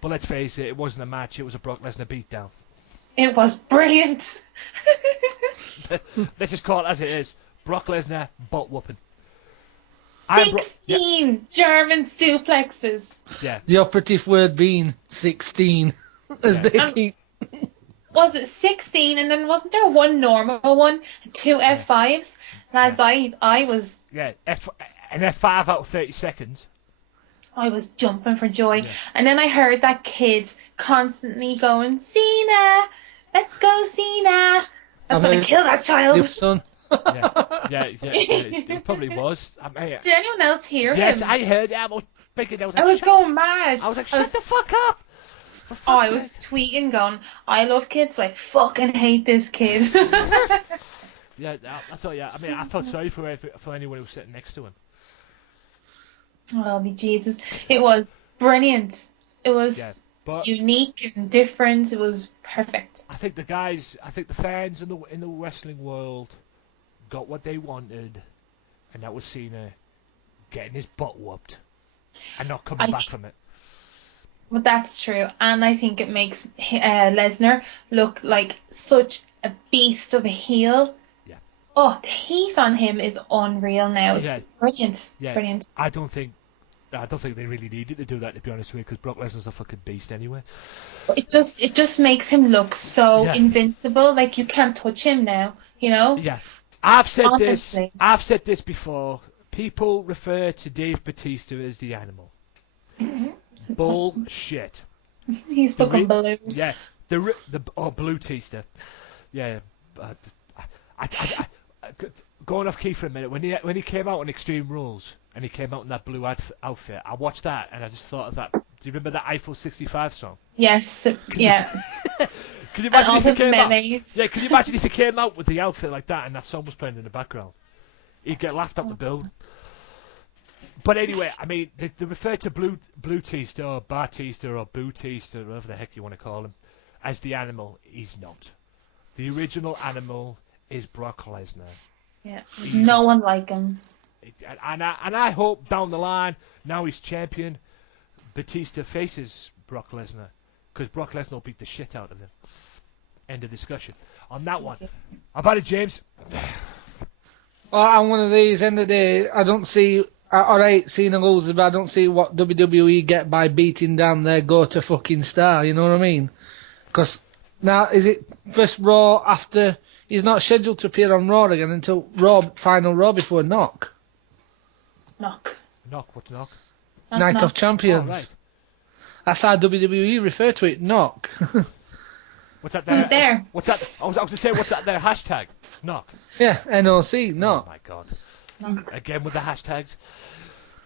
But let's face it, it wasn't a match, it was a Brock Lesnar beatdown. It was brilliant. Let's just call it as it is. Brock Lesnar butt whooping. 16 German suplexes. Yeah. The operative word being 16. As they keep... Was it 16, and then wasn't there one normal one, 2 F5s? Lads, I was... Yeah, an F5 out of 30 seconds. I was jumping for joy. Yeah. And then I heard that kid constantly going, Cena! Let's go, Cena! I was going to kill that child. Your son. Yeah, it probably was. Did anyone else hear him? Yes, I heard it. I was going mad. I was like, shut the fuck up! I was tweeting going, I love kids, but I fucking hate this kid. Yeah, that's all. Yeah, I mean, I felt sorry for anyone who was sitting next to him. Oh, me Jesus! It was brilliant. It was unique and different. It was perfect. I think the fans in the wrestling world got what they wanted, and that was Cena getting his butt whooped and not coming back from it. Well, that's true, and I think it makes Lesnar look like such a beast of a heel. Yeah. Oh, the heat on him is unreal now. It's brilliant. Yeah. Brilliant. I don't think they really needed to do that, to be honest with you, because Brock Lesnar's a fucking beast anyway. It just makes him look so invincible. Like you can't touch him now. You know. Yeah. I've said this before. People refer to Dave Bautista as the animal. Bullshit. He's fucking blue. Yeah, Blue Tista. Yeah, going off key for a minute. When he came out on Extreme Rules and he came out in that blue outfit, I watched that and I just thought of that. Do you remember that Eiffel 65 song? Yes. Yeah. Can you imagine if he came out? Yeah. Can you imagine if he came out with the outfit like that and that song was playing in the background? He'd get laughed out the building. But anyway, I mean, they refer to Blue Tista or Batista or Bootista, or whatever the heck you want to call him, as the animal. He's not. The original animal is Brock Lesnar. Yeah, no one like him. And I hope down the line, now he's champion, Batista faces Brock Lesnar, because Brock Lesnar will beat the shit out of him. End of discussion on that one. How about it, James? Well, I'm one of these. End of the day, I don't see. Alright, Cena loses, but I don't see what WWE get by beating down their go-to fucking star, you know what I mean? Because now, is it first Raw after... He's not scheduled to appear on Raw again until final Raw before Knock. Knock? What's Knock? Night of Champions. Oh, right. That's how WWE refer to it, Knock. What's that there? Who's there? What's that? I was going to say, what's that there? Hashtag? Knock. Yeah, NOC, Knock. Oh my god. Again with the hashtags.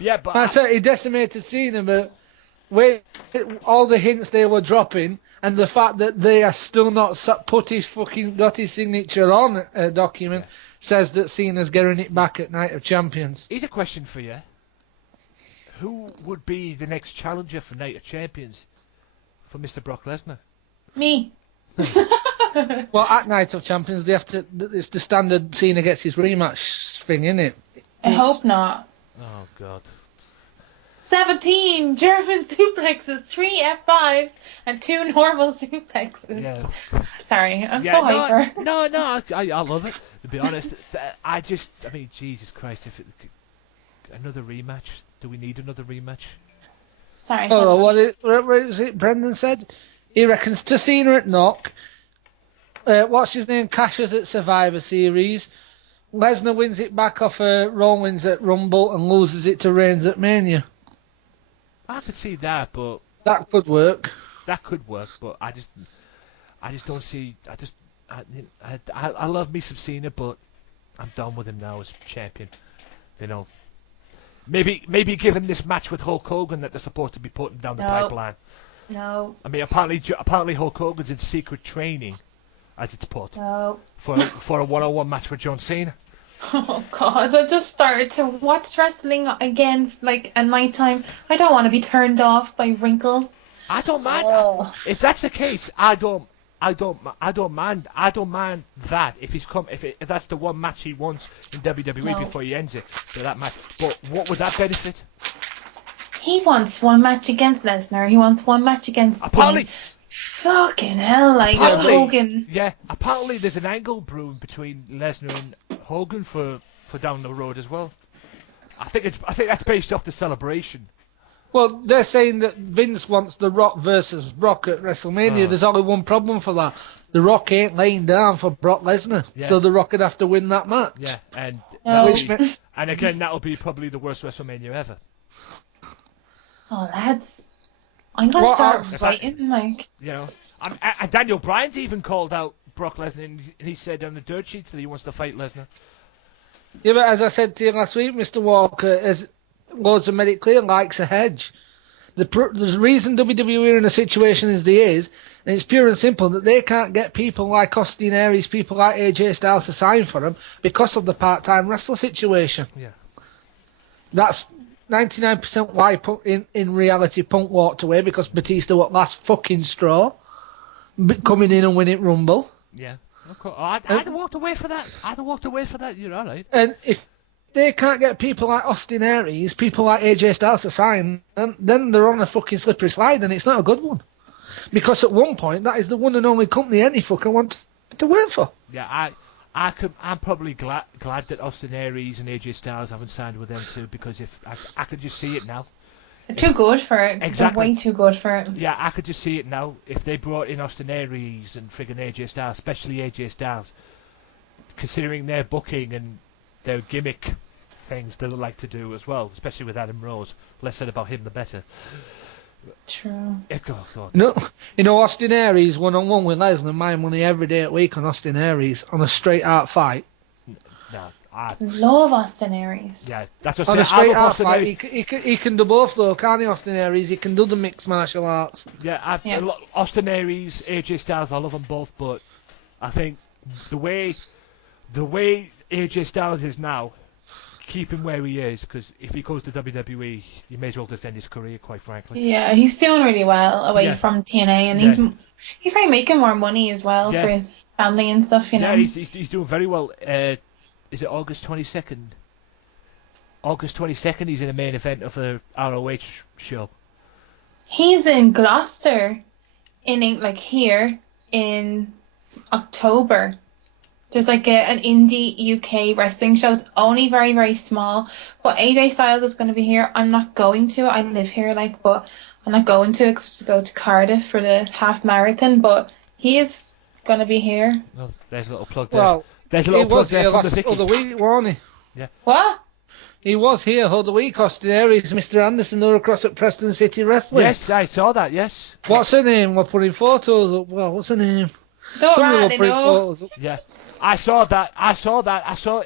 Yeah, but I said he decimated Cena, but with all the hints they were dropping, and the fact that they are still not got his signature on a document, says that Cena's getting it back at Night of Champions. Here's a question for you. Who would be the next challenger for Night of Champions for Mr. Brock Lesnar? Me. Well, at Night of Champions, they have to. It's the standard Cena gets his rematch thing, isn't it? I hope not. Oh God. 17 German suplexes, 3 F5s, and 2 normal suplexes. Yeah. Sorry, I'm Yeah, so hyper. no, I love it. To be honest, I mean, Jesus Christ, another rematch? Do we need another rematch? Sorry. Oh, what is it? Brendan said he reckons to Cena at Knock. What's his name? Cashes at Survivor Series. Lesnar wins it back off Rollins at Rumble and loses it to Reigns at Mania. I could see that, but That could work. that could work. But I just don't see. I love me some Cena, but I'm done with him now as champion. You know, maybe give him this match with Hulk Hogan that they're supposed to be putting down the pipeline. No. I mean, apparently Hulk Hogan's in secret training, as it's put, No. for a one-on-one match with John Cena. Oh god, I just started to watch wrestling again, like at night time. I don't want to be turned off by wrinkles. I don't mind. Oh. If that's the case, I don't mind that if that's the one match he wants in WWE before he ends it for that match. But what would that benefit? He wants one match against Lesnar. He wants one match against Apparently, fucking hell, like Hogan. Yeah, apparently there's an angle brewing between Lesnar and Hogan for down the road as well. I think that's based off the Celebration. Well, they're saying that Vince wants The Rock versus Brock at WrestleMania. There's only one problem for that. The Rock ain't laying down for Brock Lesnar, so The Rock would have to win that match. Yeah, and No. and again that'll be probably the worst WrestleMania ever. Oh, lads. I'm going to start fighting, like... You know, and Daniel Bryan's even called out Brock Lesnar, and he said on the dirt sheets that he wants to fight Lesnar. Yeah, but as I said to you last week, Mr. Walker, as loads of made it clear, likes a hedge. The reason WWE are in a situation as they is, and it's pure and simple, that they can't get people like Austin Aries, people like AJ Styles to sign for them because of the part-time wrestler situation. Yeah. That's 99% why in reality Punk walked away, because Batista was last fucking straw coming in and winning Rumble. Yeah. Okay. I'd have walked away for that. You're all right. And if they can't get people like Austin Aries, people like AJ Styles to sign, then they're on a fucking slippery slide, and it's not a good one. Because at one point, that is the one and only company any fucker want to work for. Yeah, I'm probably glad that Austin Aries and AJ Styles haven't signed with them too, because if I could just see it now. They're too good for it. Exactly. They're way too good for it. Yeah, I could just see it now. If they brought in Austin Aries and friggin' AJ Styles, especially AJ Styles, considering their booking and their gimmick things they like to do as well, especially with Adam Rose. Less said about him, the better. True. God. No, Austin Aries one-on-one with Lesnar, my money every day at week on Austin Aries on a straight-out fight. No, love Austin Aries. Yeah, that's what on I'm saying. a straight-out fight, he can do both though, can't he, Austin Aries? He can do the mixed martial arts. Yeah, Austin Aries, AJ Styles, I love them both, but I think the way AJ Styles is now, keep him where he is, because if he goes to WWE, he may as well just end his career, quite frankly. Yeah, he's doing really well away from TNA, and he's probably making more money as well for his family and stuff, you know. Yeah, he's doing very well. Is it August 22nd? August 22nd, he's in the main event of the ROH show. He's in Gloucester, here in October. There's like an indie UK wrestling show. It's only very, very small. But AJ Styles is going to be here. I'm not going to. I live here, but I'm not going to go to Cardiff for the half marathon. But he is going to be here. Well, there's a little plug there. Well, there's a little plug there from the Vicky. Other week, wasn't he? Yeah. What? He was here the week, Austin Aries, Mr. Anderson, they were across at Preston City Wrestling. Yes, I saw that, yes. What's her name? We're putting photos up. Well, what's her name? Don't really know. Yeah, I saw that.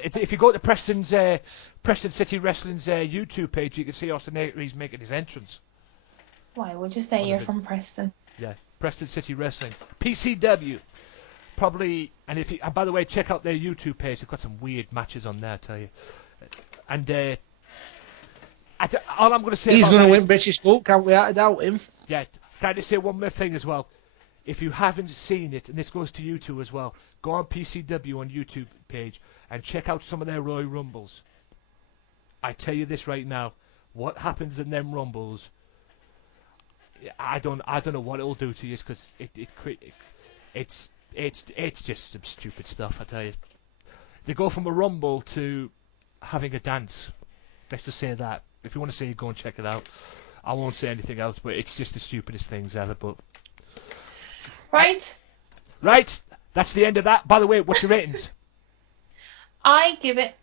If you go to Preston City Wrestling's YouTube page, you can see Austin Aries making his entrance. Why would you say you're from Preston? Yeah, Preston City Wrestling, PCW, probably. And by the way, check out their YouTube page. They've got some weird matches on there, I tell you. And all I'm going to say, he's going to win British Book. Can't we doubt him? Yeah, can I just say one more thing as well? If you haven't seen it, and this goes to you two as well, go on PCW on YouTube page and check out some of their Royal Rumbles. I tell you this right now, what happens in them rumbles, I don't know what it'll do to you, because it's just some stupid stuff, I tell you. They go from a rumble to having a dance. Let's just say that. If you want to see it, go and check it out. I won't say anything else, but it's just the stupidest things ever. But Right. That's the end of that. By the way, what's your ratings? I give it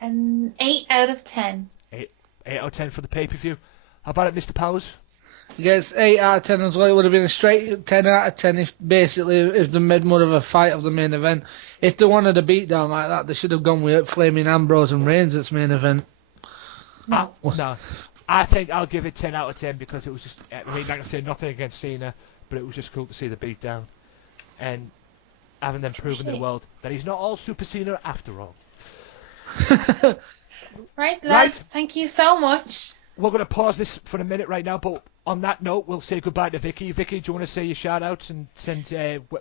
an 8 out of 10. 8 out of 10 for the pay-per-view. How about it, Mr. Powers? Yes, 8 out of 10 as well. It would have been a straight 10 out of 10 if they made more of a fight of the main event. If they wanted a beatdown like that, they should have gone with Flaming Ambrose and Reigns as main event. No. No. I think I'll give it 10 out of 10 because it was just, I mean, like I say, nothing against Cena, but it was just cool to see the beatdown. And having them proven to the world that he's not all Super Cena after all. Right, lads, thank you so much. We're going to pause this for a minute right now, but on that note, we'll say goodbye to Vicky. Vicky, do you want to say your shout-outs and send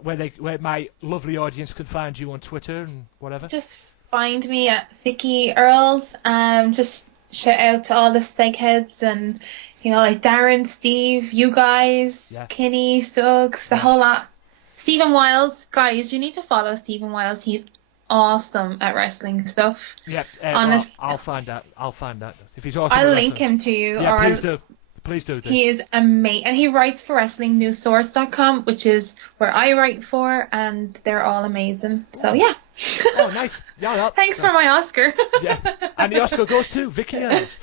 where my lovely audience can find you on Twitter and whatever? Just find me at Vicky Earls. Just shout out to all the segheads and, like Darren, Steve, you guys, Kinney, Suggs, the whole lot. Stephen Wiles, guys, you need to follow Stephen Wiles. He's awesome at wrestling stuff. Yeah, honest. I'll find that. If he's awesome, I'll link him to you. Yeah, please do. He is amazing, and he writes for WrestlingNewsSource.com, which is where I write for, and they're all amazing. So yeah. Oh, nice. Yeah. Thanks for my Oscar. Yeah, and the Oscar goes to Vicky Earls.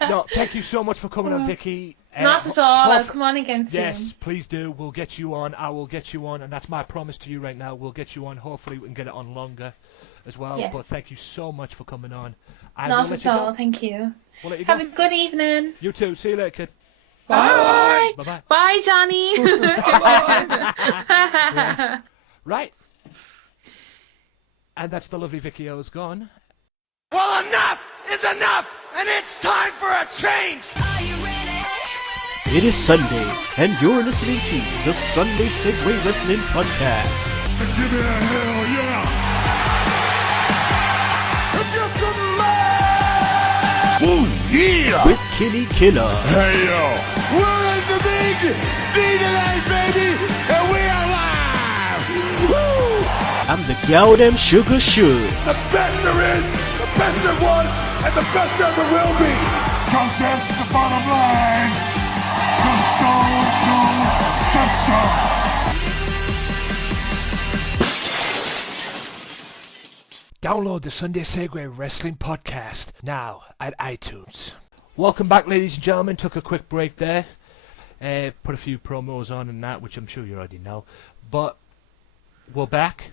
No, thank you so much for coming on, Vicky. Not at all. I'll come on again soon. Yes, please do. We'll get you on. I will get you on, and that's my promise to you right now. We'll get you on. Hopefully, we can get it on longer as well. Yes. But thank you so much for coming on. Not at all. Thank you. We'll let you Have go. a good evening. You too. See you later, kid. Bye. Bye-bye. Bye, Johnny. Yeah. Right. And that's the lovely Vicky O's gone. Well, enough is enough, and it's time for a change. It is Sunday, and you're listening to the Sunday Segue Wrestling Podcast. Give me a hell yeah! Get some man! Ooh, yeah! With Kenny Killer. Hey, yo! We're in the big D tonight, baby, and we are live! Woo! I'm the Goddamn Sugar Should. The best there is, the best there was, and the best there ever will be! Cause that's the bottom line! Cause Stone Cold said so! Download the Sunday Segue Wrestling Podcast now at iTunes. Welcome back, ladies and gentlemen. Took a quick break there. Put a few promos on and that, which I'm sure you already know. But we're back.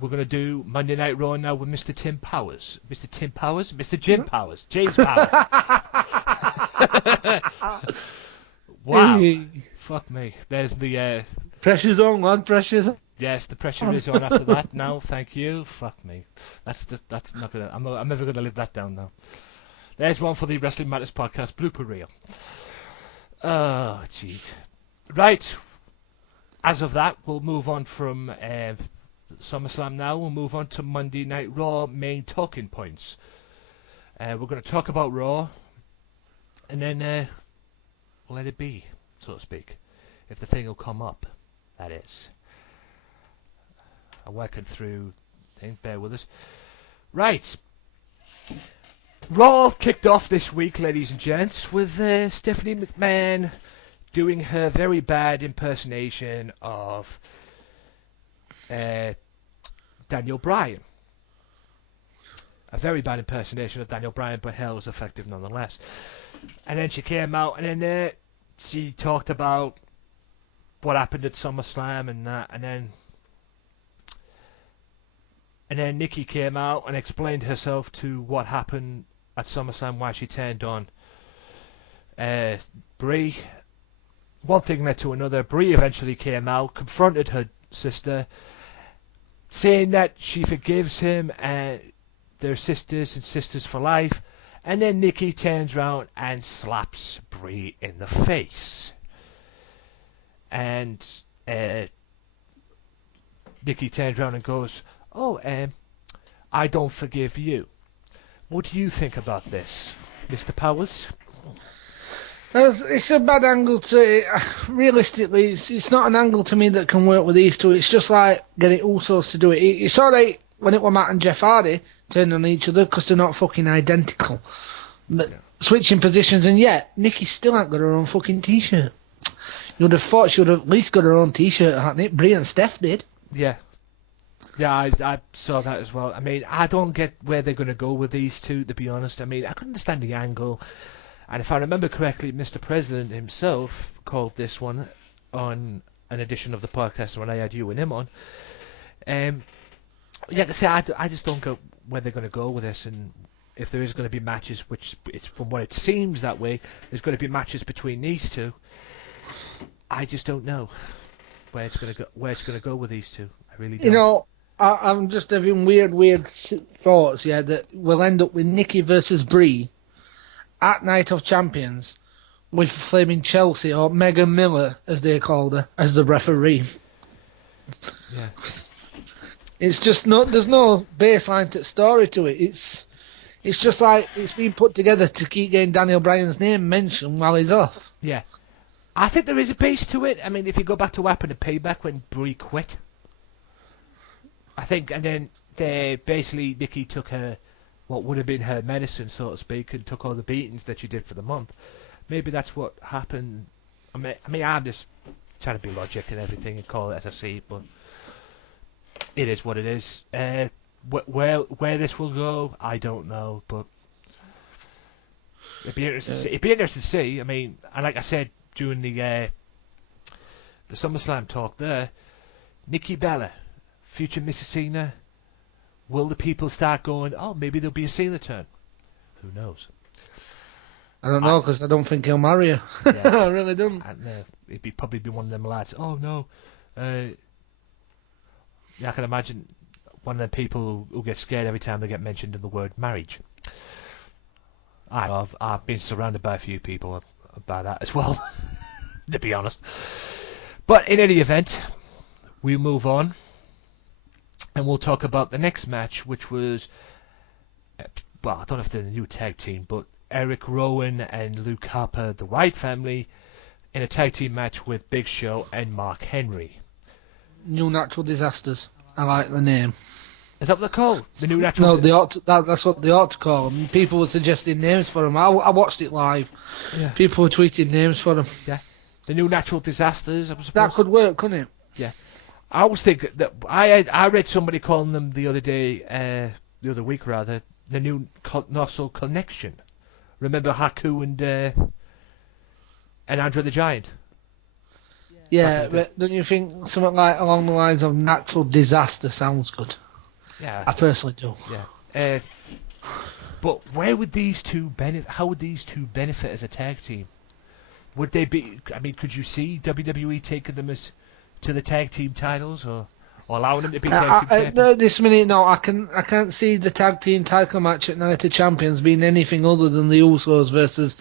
We're going to do Monday Night Raw now with Mr. Tim Powers. Mr. Tim Powers? Mr. Jim Powers. James Powers. Wow. Hey. Fuck me. There's the... Pressure's on, lad, pressure's on. Yes, the pressure is on after that now. Thank you. Fuck me. That's not gonna... I'm never going to live that down now. There's one for the Wrestling Matters Podcast blooper reel. Oh, jeez. Right. As of that, we'll move on from... SummerSlam now. We'll move on to Monday Night Raw main talking points. We're going to talk about Raw, and then let it be, so to speak. If the thing will come up, that is. I'm working through things, bear with us. Right. Raw kicked off this week, ladies and gents, with Stephanie McMahon doing her very bad impersonation of Daniel Bryan. A very bad impersonation of Daniel Bryan, but hell, was effective nonetheless. And then she came out, and then she talked about what happened at SummerSlam and that, and then Nikki came out and explained herself to what happened at SummerSlam, why she turned on Brie. One thing led to another. Brie eventually came out, confronted her sister, saying that she forgives him and they're sisters and sisters for life. And then Nikki turns around and slaps Brie in the face. And Nikki turns around and goes, "Oh, I don't forgive you." What do you think about this, Mr. Powers? It's a bad angle to realistically. It's not an angle to me that can work with these two. It's just like getting Usos to do it. It's alright when it was Matt and Jeff Hardy turning on each other because they're not fucking identical. But switching positions, and yet Nikki still ain't got her own fucking t-shirt. You would have thought she would have at least got her own t-shirt, hadn't it? Brie and Steph did. Yeah. Yeah, I saw that as well. I mean, I don't get where they're going to go with these two, to be honest. I mean, I can understand the angle. And if I remember correctly, Mr. President himself called this one on an edition of the podcast when I had you and him on. Like I say, I just don't get where they're going to go with this, and if there is going to be matches, which it's from what it seems that way, there's going to be matches between these two. I just don't know where it's going to go. Where it's going to go with these two, I really don't. You know, I'm just having weird thoughts. Yeah, that we'll end up with Nikki versus Brie at Night of Champions with flaming Chelsea or Megan Miller, as they called her, as the referee. Yeah. It's just there's no baseline story to it. It's just like it's been put together to keep getting Daniel Bryan's name mentioned while he's off. Yeah. I think there is a base to it. I mean, if you go back to what happened to Payback when Brie quit, I think, and then basically Nikki took her, what would have been her medicine, so to speak, and took all the beatings that she did for the month. Maybe that's what happened. I mean, I'm just trying to be logic and everything and call it as I see it, but it is what it is. Where this will go, I don't know, but it'd be interesting to see. I mean, and like I said during the SummerSlam talk there, Nikki Bella, future Mrs. Cena. Will the people start going, oh, maybe there'll be a Cena turn? Who knows? I don't know, because I don't think he'll marry her. Yeah. I really don't. And it'd probably be one of them lads. Oh, no. Yeah, I can imagine one of the people who get scared every time they get mentioned in the word marriage. I've been surrounded by a few people by that as well, to be honest. But in any event, we move on. And we'll talk about the next match, which was, well, I don't know if they're the new tag team, but Eric Rowan and Luke Harper, the Wright family, in a tag team match with Big Show and Mark Henry. New Natural Disasters. I like the name. Is that what they're called? The New Natural that's what they ought to call them. People were suggesting names for them. I watched it live. Yeah. People were tweeting names for them. Yeah. The New Natural Disasters, I suppose. That could work, couldn't it? Yeah. I always think that I read somebody calling them the other week rather, the New Nozzle Connection. Remember Haku and Andre the Giant? Yeah, but don't you think something like along the lines of Natural Disaster sounds good? Yeah, I personally do. Yeah. But where would these two benefit? How would these two benefit as a tag team? Would they be? I mean, could you see WWE taking them as to the tag team titles, or allowing them to be tag team champions? No, this minute, no. I can't see the tag team title match at Night of Champions being anything other than the Usos versus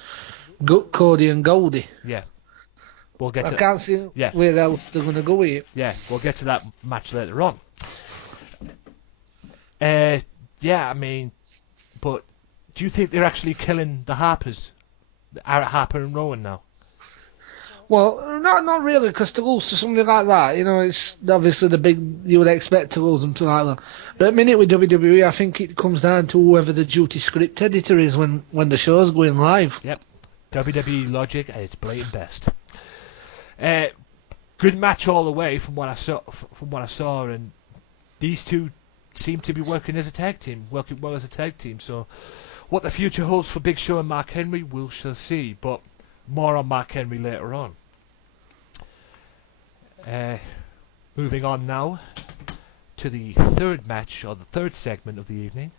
Cody and Goldie. Yeah, we'll get. I can't see where else they're going to go with it. Yeah, we'll get to that match later on. Yeah, I mean, but do you think they're actually killing the Harpers, Harper and Rowan now? Well, not really, because to lose to somebody like that, you know, it's obviously the big, you would expect to lose them to like that. But at minute with WWE, I think it comes down to whoever the duty script editor is when the show's going live. Yep, WWE logic at its blatant best. Good match all the way from what I saw, and these two seem to be working as a tag team, working well as a tag team. So, what the future holds for Big Show and Mark Henry, we shall see. But more on Mark Henry later on. Moving on now to the third match, or the third segment of the evening.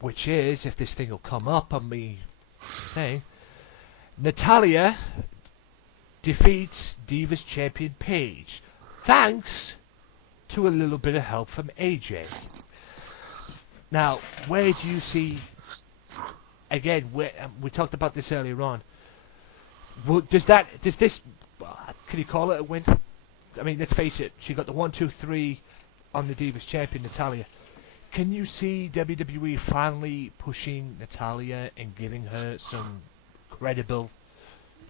Which is, if this thing will come up on me thing, Natalya defeats Divas Champion Paige, thanks to a little bit of help from AJ. Now, where do you see, again, we talked about this earlier on, does this, can you call it a win? I mean, let's face it, she got the 1, 2, 3 on the Divas champion, Natalya. Can you see WWE finally pushing Natalya and giving her some credible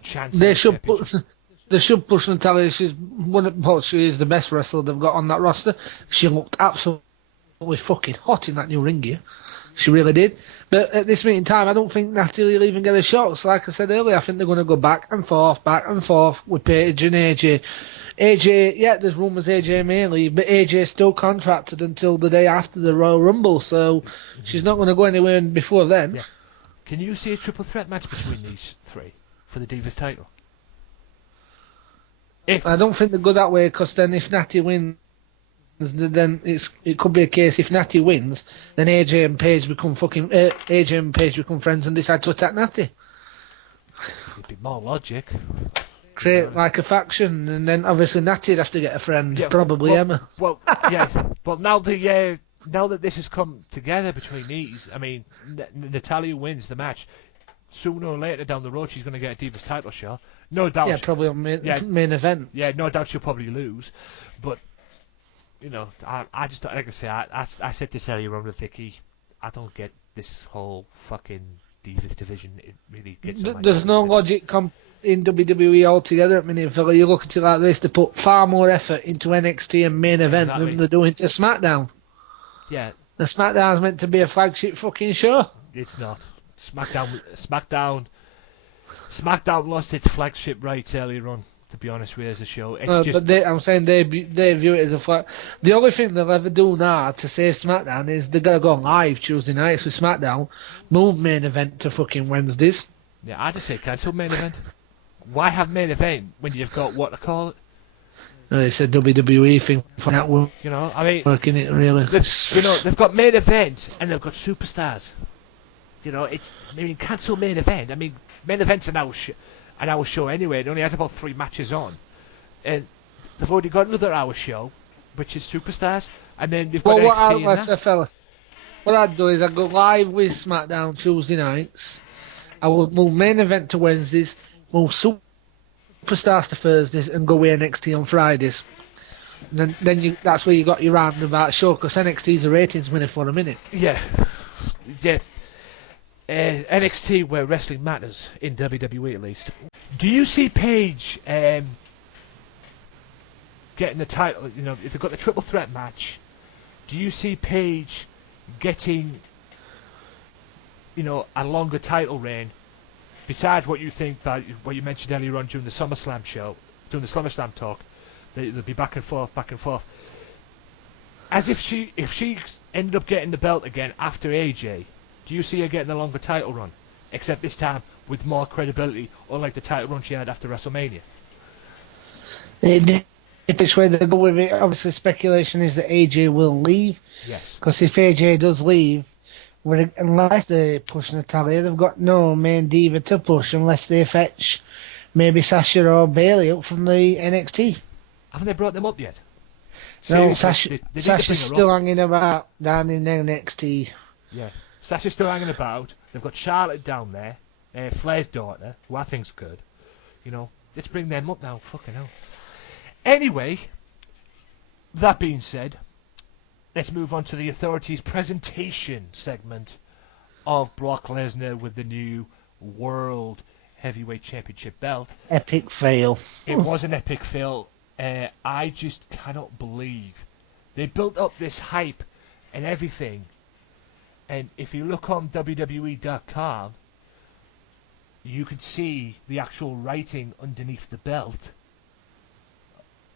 chance? They should push Natalya. She is the best wrestler they've got on that roster. She looked absolutely fucking hot in that new ring gear. She really did. But at this meeting time, I don't think Natalya will even get a shot. So like I said earlier, I think they're going to go back and forth with Paige and AJ. AJ, yeah, there's rumours AJ may leave, but AJ's still contracted until the day after the Royal Rumble, so she's not going to go anywhere before then. Yeah. Can you see a triple threat match between these three for the Divas title? I don't think they go that way, because then if Natty wins, then it could be a case if Natty wins, then AJ and Paige become friends and decide to attack Natty. It'd be more logic. Create like a faction, and then obviously Natty'd have to get a friend, probably Emma. Well, yeah, but now that this has come together between these, I mean, Natalya wins the match. Sooner or later down the road, she's going to get a Divas title shot. No doubt. Yeah, probably on main event. Yeah, no doubt she'll probably lose, but you know, I just like I say, I said this earlier on with Vicky. I don't get this whole fucking Divas division. It really gets. There's no logic in WWE altogether at minute. You look at it like this, they put far more effort into NXT and main event than they're doing to SmackDown. Yeah. The SmackDown's meant to be a flagship fucking show. It's not. SmackDown lost its flagship rights earlier on, to be honest with you, as a show. But I'm saying they view it as a flag. The only thing they'll ever do now to save SmackDown is they're going to go live Tuesday nights with SmackDown, move main event to fucking Wednesdays. Yeah, I just say cancel main event. Why have main event when you've got what to call it? It's a WWE thing for that work. You know, I mean, working it really. They've got main event and they've got superstars. You know, cancel main event. I mean, main event's an hour show anyway. It only has about 3 matches on, and they've already got another hour show, which is superstars, and then you've got NXT. What I'd do is I'd go live with SmackDown Tuesday nights. I would move main event to Wednesdays, move superstars to Thursdays, and go with NXT on Fridays. And then that's where you got your roundabout show, because NXT's a ratings winner for a minute. Yeah. NXT, where wrestling matters, in WWE at least. Do you see Paige getting the title? You know, if they've got the triple threat match, do you see Paige getting, you know, a longer title reign? Besides what you think that what you mentioned earlier on during the SummerSlam show, during the SummerSlam talk, they'll be back and forth. As if she ended up getting the belt again after AJ. Do you see her getting a longer title run? Except this time with more credibility, unlike the title run she had after WrestleMania. If it's where they go with it, obviously speculation is that AJ will leave. Yes. Because if AJ does leave, unless they push Natalya, they've got no main diva to push unless they fetch maybe Sasha or Bayley up from the NXT. Haven't they brought them up yet? No, Sasha's still hanging about down in NXT. Yeah. Sasha's still hanging about. They've got Charlotte down there, Flair's daughter, who I think's good. You know, let's bring them up now. Fucking hell. Anyway, that being said, let's move on to the Authority's presentation segment of Brock Lesnar with the new World Heavyweight Championship belt. Epic fail. It was an epic fail. I just cannot believe they built up this hype and everything. And if you look on WWE.com, you can see the actual writing underneath the belt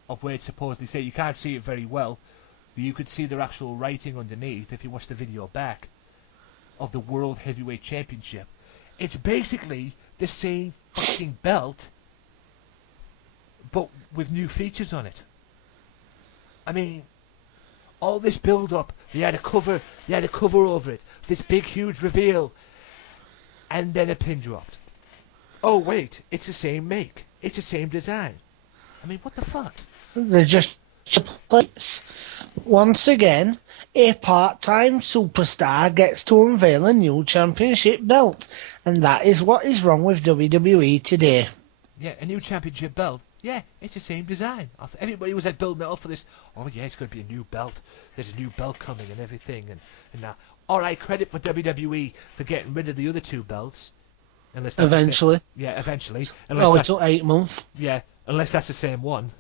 of where it's supposedly say. You can't see it very well, but you could see the actual writing underneath if you watch the video back of the World Heavyweight Championship. It's basically the same fucking belt, but with new features on it. I mean, all this build-up, they had a cover over it, this big, huge reveal, and then a pin dropped. Oh wait, it's the same make, it's the same design. I mean, what the fuck? They're just plates. Once again, a part-time superstar gets to unveil a new championship belt, and that is what is wrong with WWE today. Yeah, a new championship belt Yeah, it's the same design. Everybody was like building it up for this. Oh yeah, it's going to be a new belt. There's a new belt coming and everything. And now, all right, credit for WWE for getting rid of the other two belts. Unless that's Eventually. Eventually. It took 8 months. Yeah, unless that's the same one.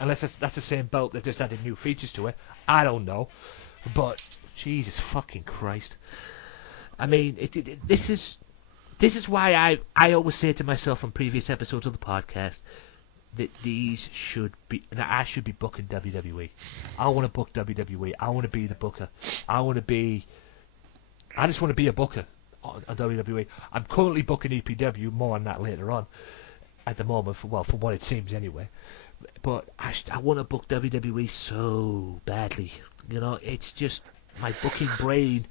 Unless that's the same belt. They've just added new features to it. I don't know. But Jesus fucking Christ. I mean, this is why I always say to myself on previous episodes of the podcast that I should be booking WWE. I want to book WWE. I want to be the booker. I just want to be a booker on WWE. I'm currently booking EPW, more on that later on at the moment, for what it seems anyway. But I want to book WWE so badly. You know, it's just my booking brain.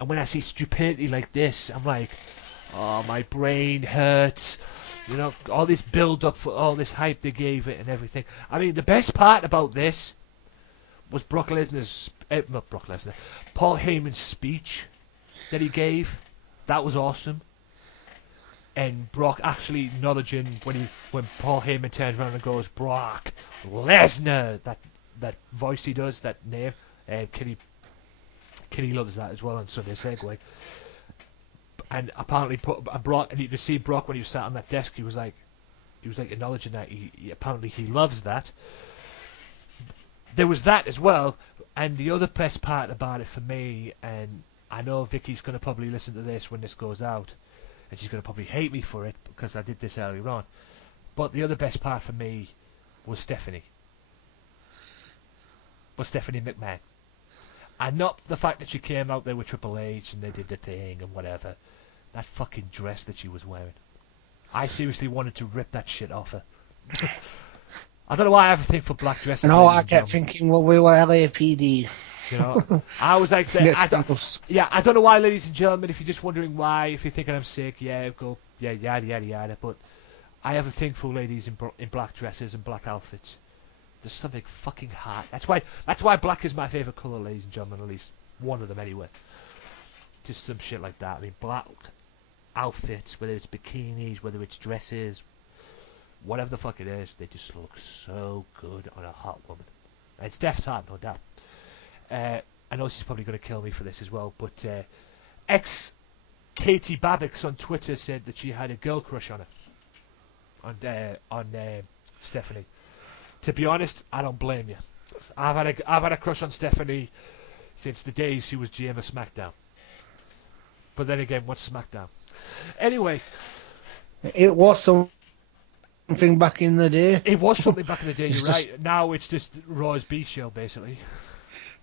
And when I see stupidity like this, I'm like, oh, my brain hurts. You know, all this build up for all this hype they gave it and everything. I mean, the best part about this was Paul Heyman's speech that he gave. That was awesome. And Brock actually acknowledging when Paul Heyman turns around and goes, Brock Lesnar, that voice he does, that name. Kenny loves that as well on Sunday Segue. And apparently, Brock, and you could see Brock when he was sat on that desk. He was like acknowledging that apparently he loves that. There was that as well, and the other best part about it for me, and I know Vicky's going to probably listen to this when this goes out, and she's going to probably hate me for it because I did this earlier on. But the other best part for me was Stephanie McMahon. And not the fact that she came out there with Triple H and they did the thing and whatever. That fucking dress that she was wearing. I seriously wanted to rip that shit off her. I don't know why I have a thing for black dresses. No, I kept thinking, well, we were LAPD. You know, I was like, I don't know why, ladies and gentlemen. If you're just wondering why, if you're thinking I'm sick, yada yada. But I have a thing for ladies in black dresses and black outfits. There's something fucking hot. That's why black is my favourite colour, ladies and gentlemen. At least one of them, anyway. Just some shit like that. I mean, black outfits, whether it's bikinis, whether it's dresses, whatever the fuck it is, they just look so good on a hot woman. And it's Steph's hot, no doubt. I know she's probably going to kill me for this as well, but Katie Babbicks on Twitter said that she had a girl crush on her, on Stephanie. To be honest, I don't blame you. I've had a crush on Stephanie since the days she was GM of SmackDown. But then again, what's SmackDown? Anyway, it was something back in the day. It was something back in the day. You're right. Now it's just Raw's B show, basically.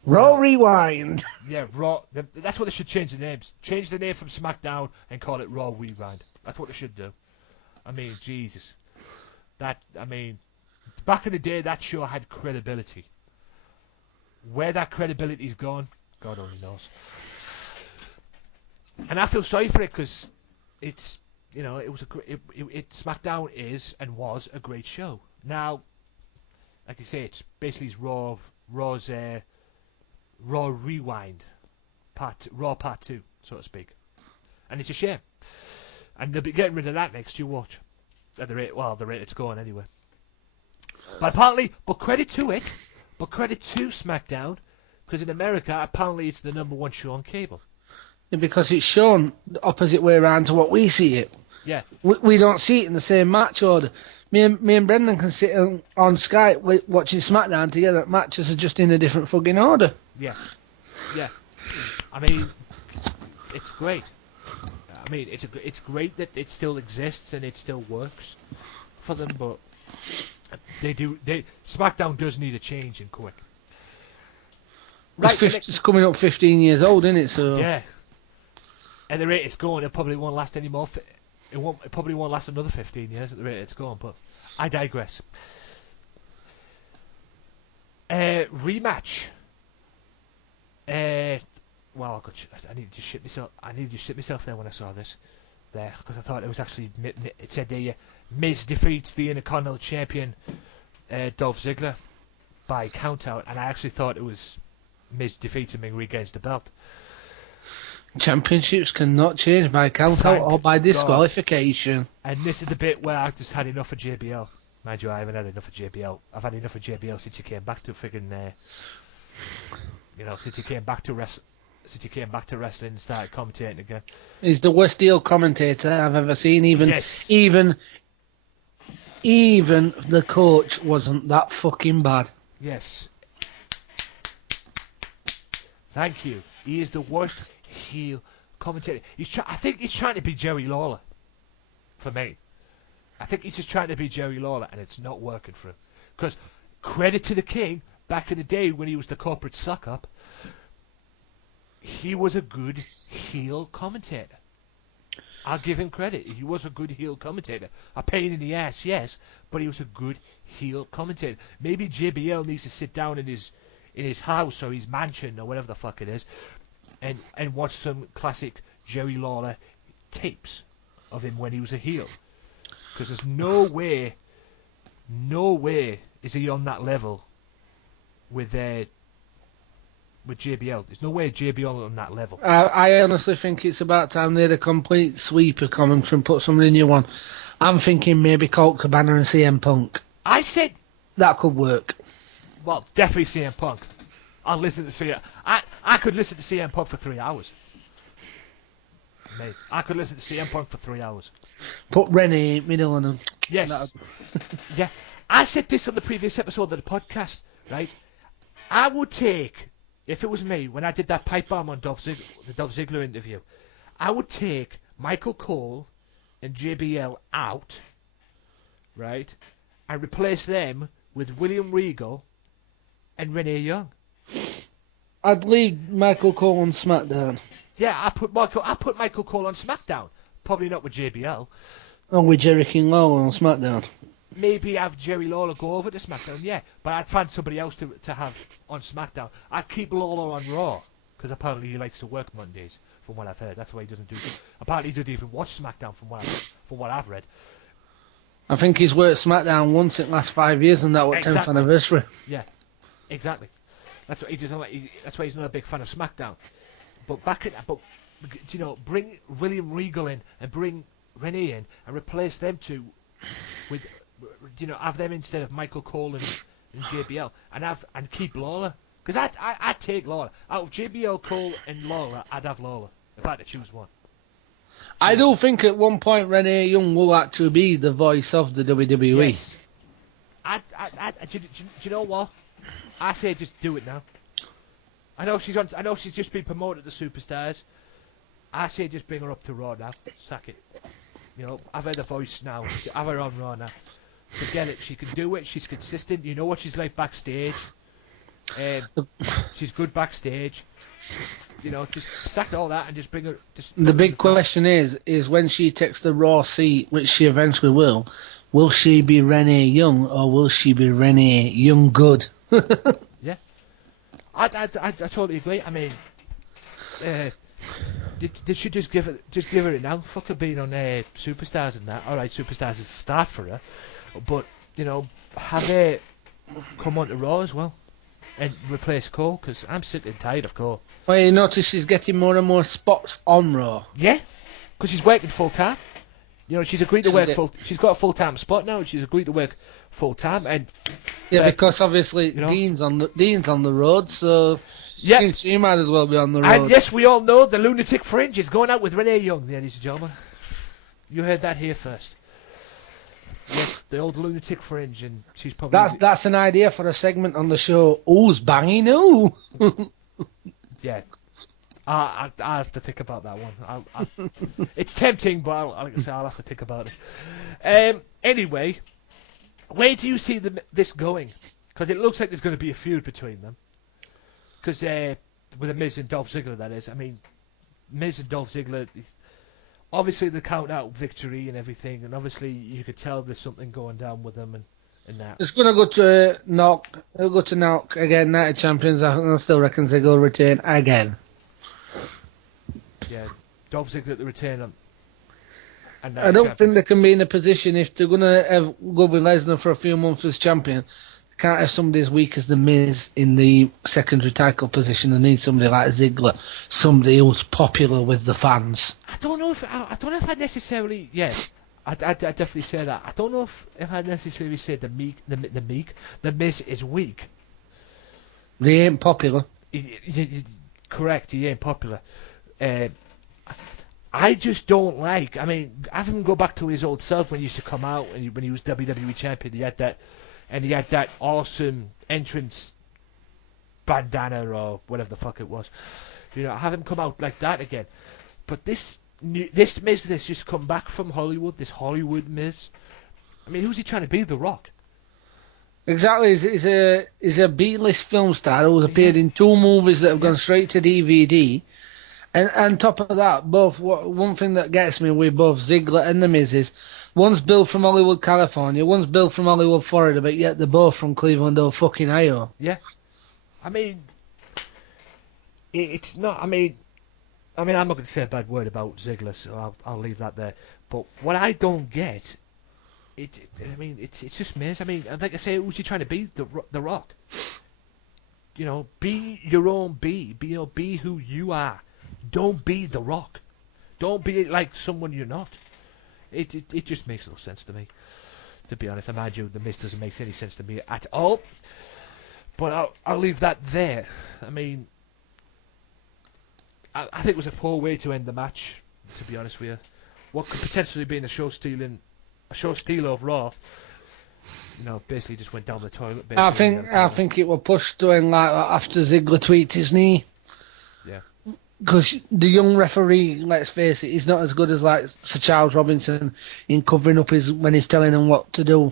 Raw Rewind. Yeah, Raw. That's what they should change the names. Change the name from SmackDown and call it Raw Rewind. That's what they should do. I mean, Jesus. Back in the day, that show had credibility. Where that credibility's gone, God only knows. And I feel sorry for it because it's, you know, SmackDown is and was a great show. Now, like you say, it's basically Raw's Raw Rewind, Raw Part 2, so to speak. And it's a shame. And they'll be getting rid of that next, you watch. At the rate it's going anyway. But credit to SmackDown, because in America, apparently it's the number one show on cable. Yeah, because it's shown the opposite way around to what we see it. Yeah. We don't see it in the same match order. Me and Brendan can sit on Skype watching SmackDown together. Matches are just in a different fucking order. Yeah. Yeah. I mean, it's great. I mean, it's great that it still exists and it still works for them, but SmackDown does need a change and quick. Right, it's coming up 15 years old, isn't it? So yeah. At the rate it's going, it probably won't last anymore. It probably won't last another 15 years at the rate it's going. But I digress. Rematch. Well, I need to shit myself. I needed to shit myself there when I saw this. There, because I thought it was actually. It said there, Miz defeats the Intercontinental Champion Dolph Ziggler by countout, and I actually thought it was Miz defeats him and regains the belt. Championships cannot change by countout or by disqualification. And this is the bit where I just had enough of JBL. Mind you, I haven't had enough of JBL. I've had enough of JBL since he came back to friggin', since he came back to wrestling and started commentating again. He's the worst heel commentator I've ever seen. Even the coach wasn't that fucking bad. Yes. Thank you. He is the worst heel commentator. I think he's trying to be Jerry Lawler. For me. I think he's just trying to be Jerry Lawler, and it's not working for him. Because, credit to the King, back in the day when he was the corporate suck-up, he was a good heel commentator. I'll give him credit. He was a good heel commentator. A pain in the ass, yes, but he was a good heel commentator. Maybe JBL needs to sit down in his house or his mansion or whatever the fuck it is and watch some classic Jerry Lawler tapes of him when he was a heel. Because there's no way is he on that level with JBL. There's no way JBL on that level. I honestly think it's about time they had a complete sweep of comments and put somebody new on. I'm thinking maybe Colt Cabana and CM Punk. I said that could work. Well, definitely CM Punk. I'll listen to CM. I could listen to CM Punk for 3 hours. Mate, I could listen to CM Punk for 3 hours. Put Renee middle on him. Yes. Yeah. I said this on the previous episode of the podcast, right? I would take, if it was me, when I did that pipe bomb on the Dolph Ziggler interview, I would take Michael Cole and JBL out, right? And replace them with William Regal and Renee Young. I'd leave Michael Cole on SmackDown. Yeah, I put Michael Cole on SmackDown. Probably not with JBL. And with Jerry King Lawler on SmackDown. Maybe have Jerry Lawler go over to SmackDown, yeah. But I'd find somebody else to have on SmackDown. I'd keep Lawler on Raw, because apparently he likes to work Mondays, from what I've heard. That's why he doesn't do. Apparently he doesn't even watch SmackDown, from what I've read. I think he's worked SmackDown once in the last 5 years, and that was 10th anniversary. Yeah, exactly. That's what he doesn't like. That's why he's not a big fan of SmackDown. But bring William Regal in and bring Renee in and replace them two with, have them instead of Michael Cole and JBL and keep Lawler. Because I'd take Lawler. Out of JBL, Cole and Lawler, I'd have Lawler if I had to choose one. I do think at one point Renee Young will actually be the voice of the WWE. Yes. Do you know what? I say just do it now. I know she's just been promoted to Superstars. I say just bring her up to Raw now. Sack it. Have her the voice now. Have her on Raw now. Forget it. She can do it. She's consistent. You know what she's like backstage. She's good backstage. Just sack all that and just bring her. The big question is when she takes the Raw seat, which she eventually will she be Renee Young or will she be Renee Young Good? Yeah. I totally agree. I mean, did she just give her it now? Fuck her being on Superstars and that. All right, Superstars is a start for her, but have her come on to Raw as well and replace Cole, because I'm sick and tired of Cole. Well, you notice she's getting more and more spots on Raw. Yeah, because she's working full time. She's agreed to work full. She's got a full-time spot now. She's agreed to work full-time, and because obviously Dean's on the road, so yeah, she might as well be on the road. And yes, we all know the Lunatic Fringe is going out with Renee Young, ladies and gentlemen. You heard that here first. Yes, the old Lunatic Fringe, and she's probably that's an idea for a segment on the show. Who's banging who? Yeah. I have to think about that one. It's tempting, but like I say, I'll have to think about it. Anyway, where do you see this going? Because it looks like there's going to be a feud between them. Because with the Miz and Dolph Ziggler, that is. I mean, Miz and Dolph Ziggler, obviously the count-out victory and everything, and obviously you could tell there's something going down with them and that. It's going to go to knock. It'll go to knock again. Night of Champions. I still reckon Ziggler will retain again. Yeah, Dolph Ziggler to retain them. I don't think they can be in a position, if they're going to go with Lesnar for a few months as champion, they can't have somebody as weak as The Miz in the secondary title position. They need somebody like Ziggler, somebody who's popular with the fans. I don't know if I necessarily. Yeah, I'd definitely say that. I don't know if I'd necessarily say the Miz is weak. They ain't popular. Correct, he ain't popular. I just don't like. I mean, have him go back to his old self when he used to come out and when he was WWE champion. He had that awesome entrance bandana or whatever the fuck it was. You know, have him come out like that again. But this Miz that's just come back from Hollywood, this Hollywood Miz. I mean, who's he trying to be? The Rock. Exactly, he's a B-list film star who's appeared in 2 movies that have gone straight to DVD. And on top of that, one thing that gets me with both Ziggler and The Miz is, one's billed from Hollywood, California, one's billed from Hollywood, Florida, but yet they're both from Cleveland, Ohio. Yeah. I mean, it's not, I mean, I'm not going to say a bad word about Ziggler, so I'll leave that there. But what I don't get, it's just Miz. I mean, like I say, who's he trying to be? The Rock. You know, be your own be who you are. Don't be The Rock. Don't be like someone you're not. It just makes no sense to me, to be honest. I mind you, The Miz doesn't make any sense to me at all. But I'll leave that there. I mean, I think it was a poor way to end the match, to be honest with you. What could potentially be a show stealer of Raw, you know, basically just went down the toilet. I think it was pushed to end like that after Ziggler tweaked his knee. Yeah. Because the young referee, let's face it, he's not as good as like Sir Charles Robinson in covering up when he's telling him what to do.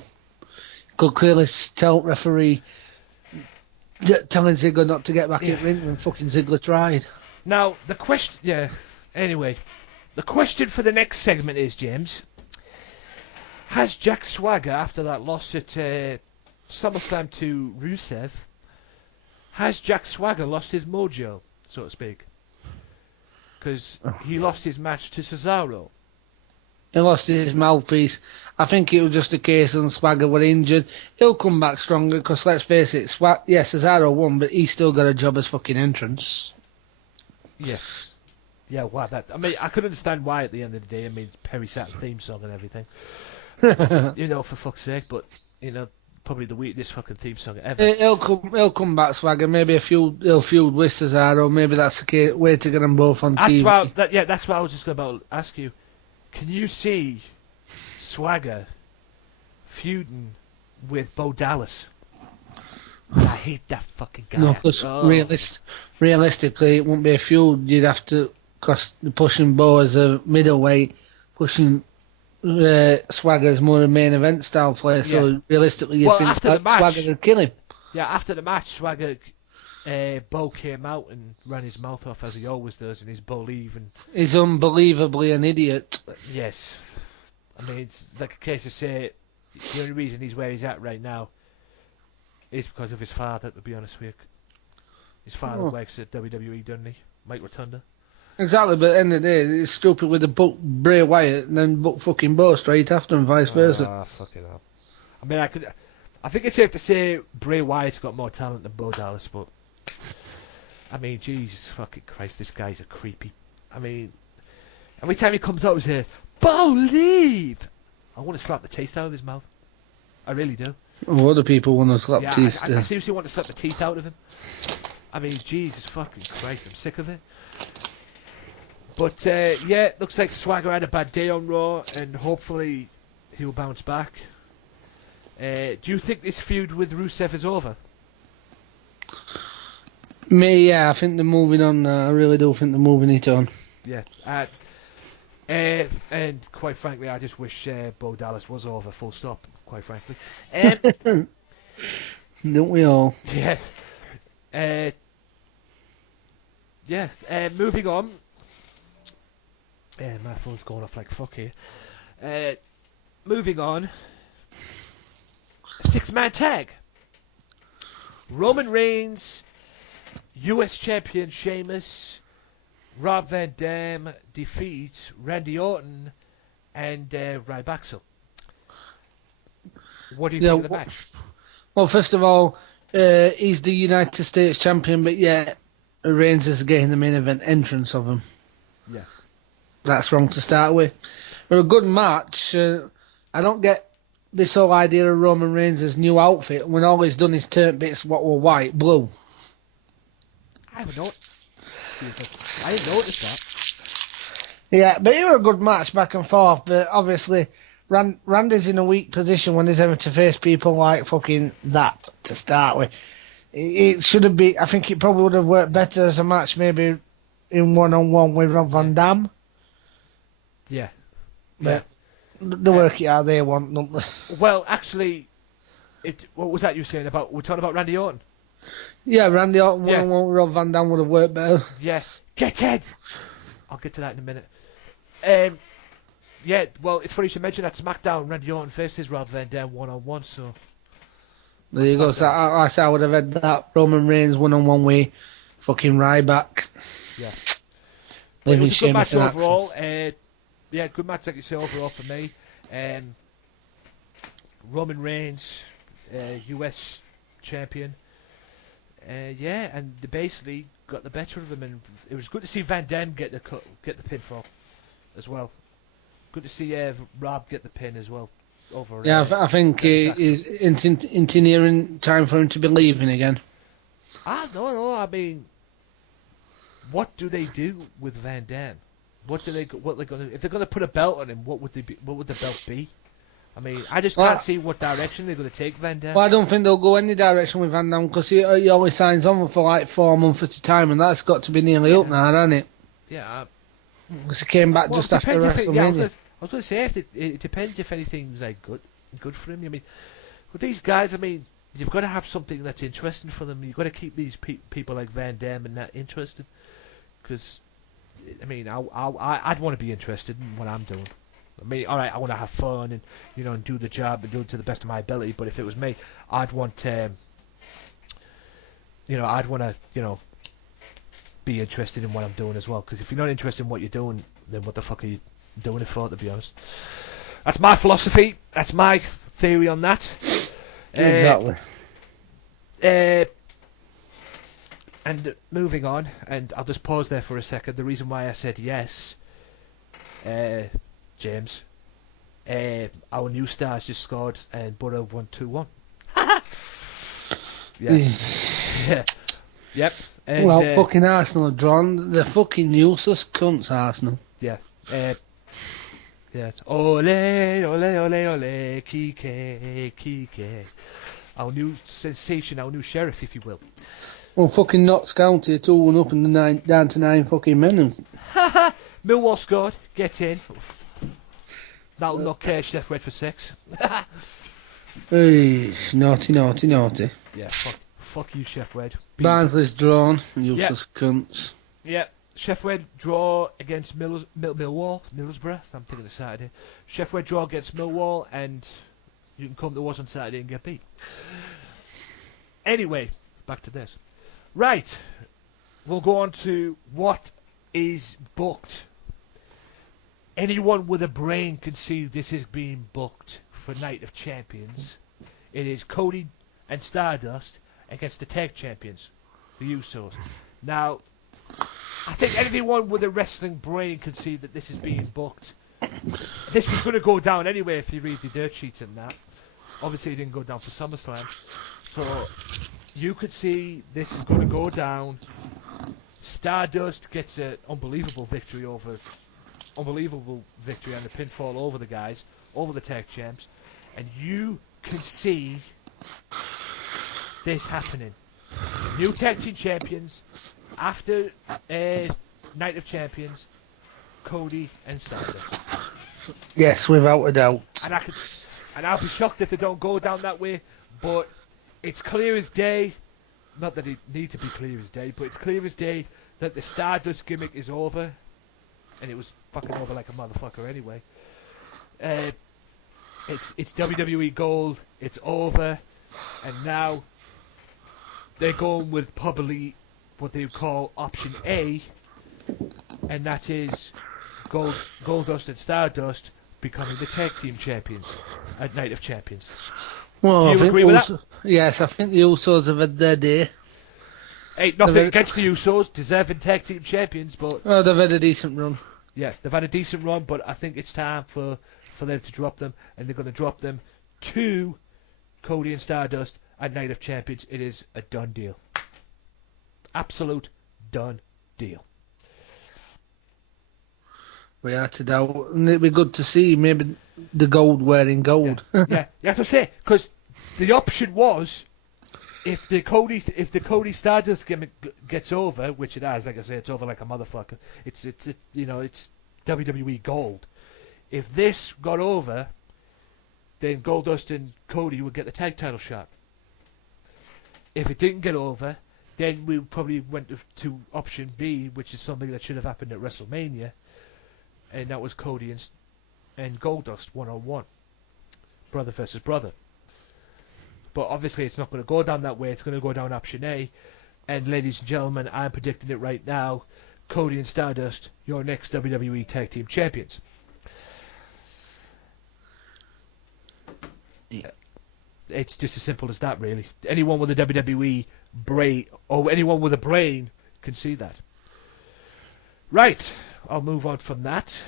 Could clearly tell referee telling Ziggler not to get back in the ring when fucking Ziggler tried. Now the question, Anyway, the question for the next segment is, James, has Jack Swagger, after that loss at SummerSlam to Rusev, has Jack Swagger lost his mojo, so to speak? Because he lost his match to Cesaro. He lost his mouthpiece. I think it was just a case of Swagger were injured. He'll come back stronger because, let's face it, Cesaro won, but he's still got a job as fucking entrance. Yes. Yeah, wow. I mean, I could understand why at the end of the day. I mean, Perry Saturn theme song and everything. You know, for fuck's sake. But, you know, probably the weakest fucking theme song ever. He'll come back, Swagger. Maybe he'll feud with Cesaro. Maybe that's the way to get them both on TV. That's what I was just about to ask you. Can you see Swagger feuding with Bo Dallas? I hate that fucking guy. No, because realistically, it won't be a feud. You'd have to, because pushing Bo as a middleweight, pushing Swagger as more a main event style player. Yeah. So realistically, you think Swagger would kill him. Yeah, after the match, Swagger, Bo came out and ran his mouth off as he always does, and he's unbelievably an idiot. Yes. I mean, it's like a case to say the only reason he's where he's at right now is because of his father, to be honest with you. His father works at WWE, doesn't he? Mike Rotunda. Exactly, but at the end of the day, it's stupid with the book Bray Wyatt and then book fucking Bo straight after and vice versa. Ah, fucking hell. I mean, I think it's safe to say Bray Wyatt's got more talent than Bo Dallas, but I mean, Jesus fucking Christ, this guy's a creepy. I mean, every time he comes out and says, "Believe," I want to slap the taste out of his mouth. I really do. Well, other people want to slap teeth. I seriously want to slap the teeth out of him. I mean, Jesus fucking Christ, I'm sick of it. But looks like Swagger had a bad day on Raw, and hopefully he'll bounce back. Do you think this feud with Rusev is over? I think they're moving on. I really do think they're moving it on. Yeah. And quite frankly, I just wish Bo Dallas was over, full stop, quite frankly. Don't we all? Yeah. Moving on. My phone's going off like fuck here. Moving on. 6-man tag. Roman Reigns, US Champion Sheamus, Rob Van Dam defeats Randy Orton and Axel. What do you think of the match? Well, first of all, he's the United States champion, but yet Reigns is getting the main event entrance of him. Yeah. That's wrong to start with. For a good match, I don't get this whole idea of Roman Reigns' new outfit when all he's done is turn bits what were white blue. I didn't notice that. Yeah, but it was a good match back and forth, but obviously Randy's in a weak position when he's having to face people like fucking that to start with. It should have been, I think it probably would have worked better as a match maybe in one-on-one with Rob Van Dam. Yeah. But the work it out they want, don't they? Well, actually, what was that you were saying about, we're talking about Randy Orton? Yeah, Randy Orton one-on-one with Rob Van Dam would have worked better. Yeah. Get Ed! I'll get to that in a minute. Yeah, well, it's funny you should mention that SmackDown, Randy Orton faces Rob Van Dam one-on-one, so... There you go, so I would have had that Roman Reigns one-on-one with fucking Ryback. Yeah. But it was a good match overall. Yeah, good match, like you say, overall for me. Roman Reigns, US champion. Yeah, and they basically got the better of him, and it was good to see Van Dam get the pinfall as well. Good to see Rob get the pin as well. Over. Yeah, I think it's into nearing time for him to be leaving again. No. I mean, what do they do with Van Dam? What they're gonna, if they're gonna put a belt on him? What would the belt be? I mean, I just can't see what direction they're gonna take Van Dam. Well, I don't think they'll go any direction with Van Dam because he only signs on for like 4 months at a time, and that's got to be nearly up now, hasn't it? Yeah. Because he came back just after WrestleMania. I was going to say, it depends if anything's like good for him. I mean, with these guys, I mean, you've got to have something that's interesting for them. You've got to keep these people like Van Dam and that interested. Because, I mean, I'd want to be interested in what I'm doing. I mean, all right, I want to have fun and and do the job and do it to the best of my ability. But if it was me, I'd want to, be interested in what I'm doing as well. Because if you're not interested in what you're doing, then what the fuck are you doing it for, to be honest? That's my philosophy. That's my theory on that. Exactly. And moving on, and I'll just pause there for a second. The reason why I said yes, James, our new stars just scored and Borough 1-2-1. Yeah. Yep. And, well, fucking Arsenal have drawn. They're fucking useless cunts, Arsenal. Yeah. Yeah. Ole, ole, ole, ole, Kike. Our new sensation, our new sheriff, if you will. Well, fucking Notts County 2-1 up and down to 9 fucking men. Millwall scored. Get in. That'll knock Chef Red for 6. Hey, naughty. Yeah, fuck you, Chef Red. Barnsley's drawn. Useless cunts. Yeah. Chef Red draw against Middlesbrough. I'm thinking of Saturday. Chef Red draw against Millwall, and you can come to us on Saturday and get beat. Anyway, back to this. Right, we'll go on to what is booked. Anyone with a brain can see this is being booked for Night of Champions. It is Cody and Stardust against the tag champions, the Usos. Now, I think anyone with a wrestling brain can see that this is being booked. This was going to go down anyway if you read the dirt sheets and that. Obviously, it didn't go down for SummerSlam. So, you could see this is going to go down. Stardust gets an unbelievable victory and a pinfall over the guys, over the tag champs. And you can see this happening. New tag team champions after Night of Champions, Cody and Stardust. Yes, without a doubt. And I'll be shocked if they don't go down that way, but it's clear as day, not that it need to be clear as day, but it's clear as day that the Stardust gimmick is over, and it was fucking over like a motherfucker anyway. It's WWE Gold, it's over, and now they're going with probably what they call option A, and that is Goldust and Stardust becoming the tag team champions at Night of Champions. Well, do you agree with that? Yes, I think the Usos have had their day. Hey, nothing against the Usos, deserving tag team champions, but... Oh, they've had a decent run. Yeah, they've had a decent run, but I think it's time for them to drop them, and they're going to drop them to Cody and Stardust at Night of Champions. It is a done deal. Absolute done deal. We are to doubt, and it'd be good to see maybe the gold wearing gold. Yeah, that's what I say. Because the option was, if the Cody Stardust gimmick gets over, which it has, like I say, it's over like a motherfucker. It's WWE gold. If this got over, then Goldust and Cody would get the tag title shot. If it didn't get over, then we probably went to option B, which is something that should have happened at WrestleMania, and that was Cody and Goldust 1-on-1, brother versus brother. But obviously it's not going to go down that way. It's going to go down option A. And ladies and gentlemen, I'm predicting it right now. Cody and Stardust, your next WWE Tag Team Champions. Yeah. It's just as simple as that, really. Anyone with a WWE brain, or anyone with a brain, can see that. Right, I'll move on from that.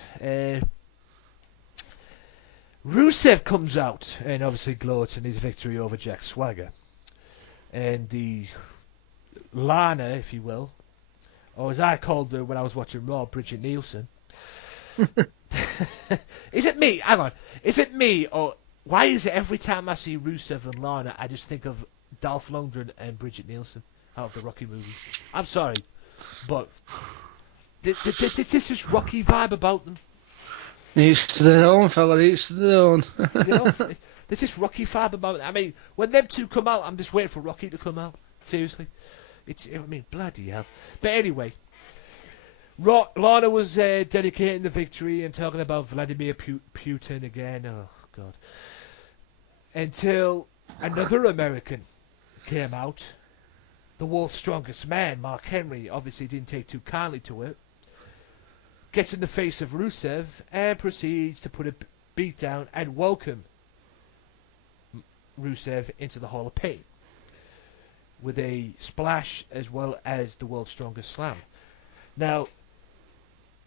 Rusev comes out and obviously gloats in his victory over Jack Swagger. And the Lana, if you will, or as I called her when I was watching Raw, Bridget Nielsen. Is it me? Hang on. Is it me, or why is it every time I see Rusev and Lana, I just think of Dolph Lundgren and Bridget Nielsen out of the Rocky movies? I'm sorry, but there's this Rocky vibe about them. Each to their own, fella, each to their own. You know, there's this Rocky vibe about it. I mean, when them two come out, I'm just waiting for Rocky to come out. Seriously. Bloody hell. But anyway, Lana was dedicating the victory and talking about Vladimir Putin again. Oh, God. Until another American came out. The world's strongest man, Mark Henry, obviously didn't take too kindly to it. Gets in the face of Rusev and proceeds to put a beat down and welcome Rusev into the Hall of Pain with a splash as well as the world's strongest slam. Now,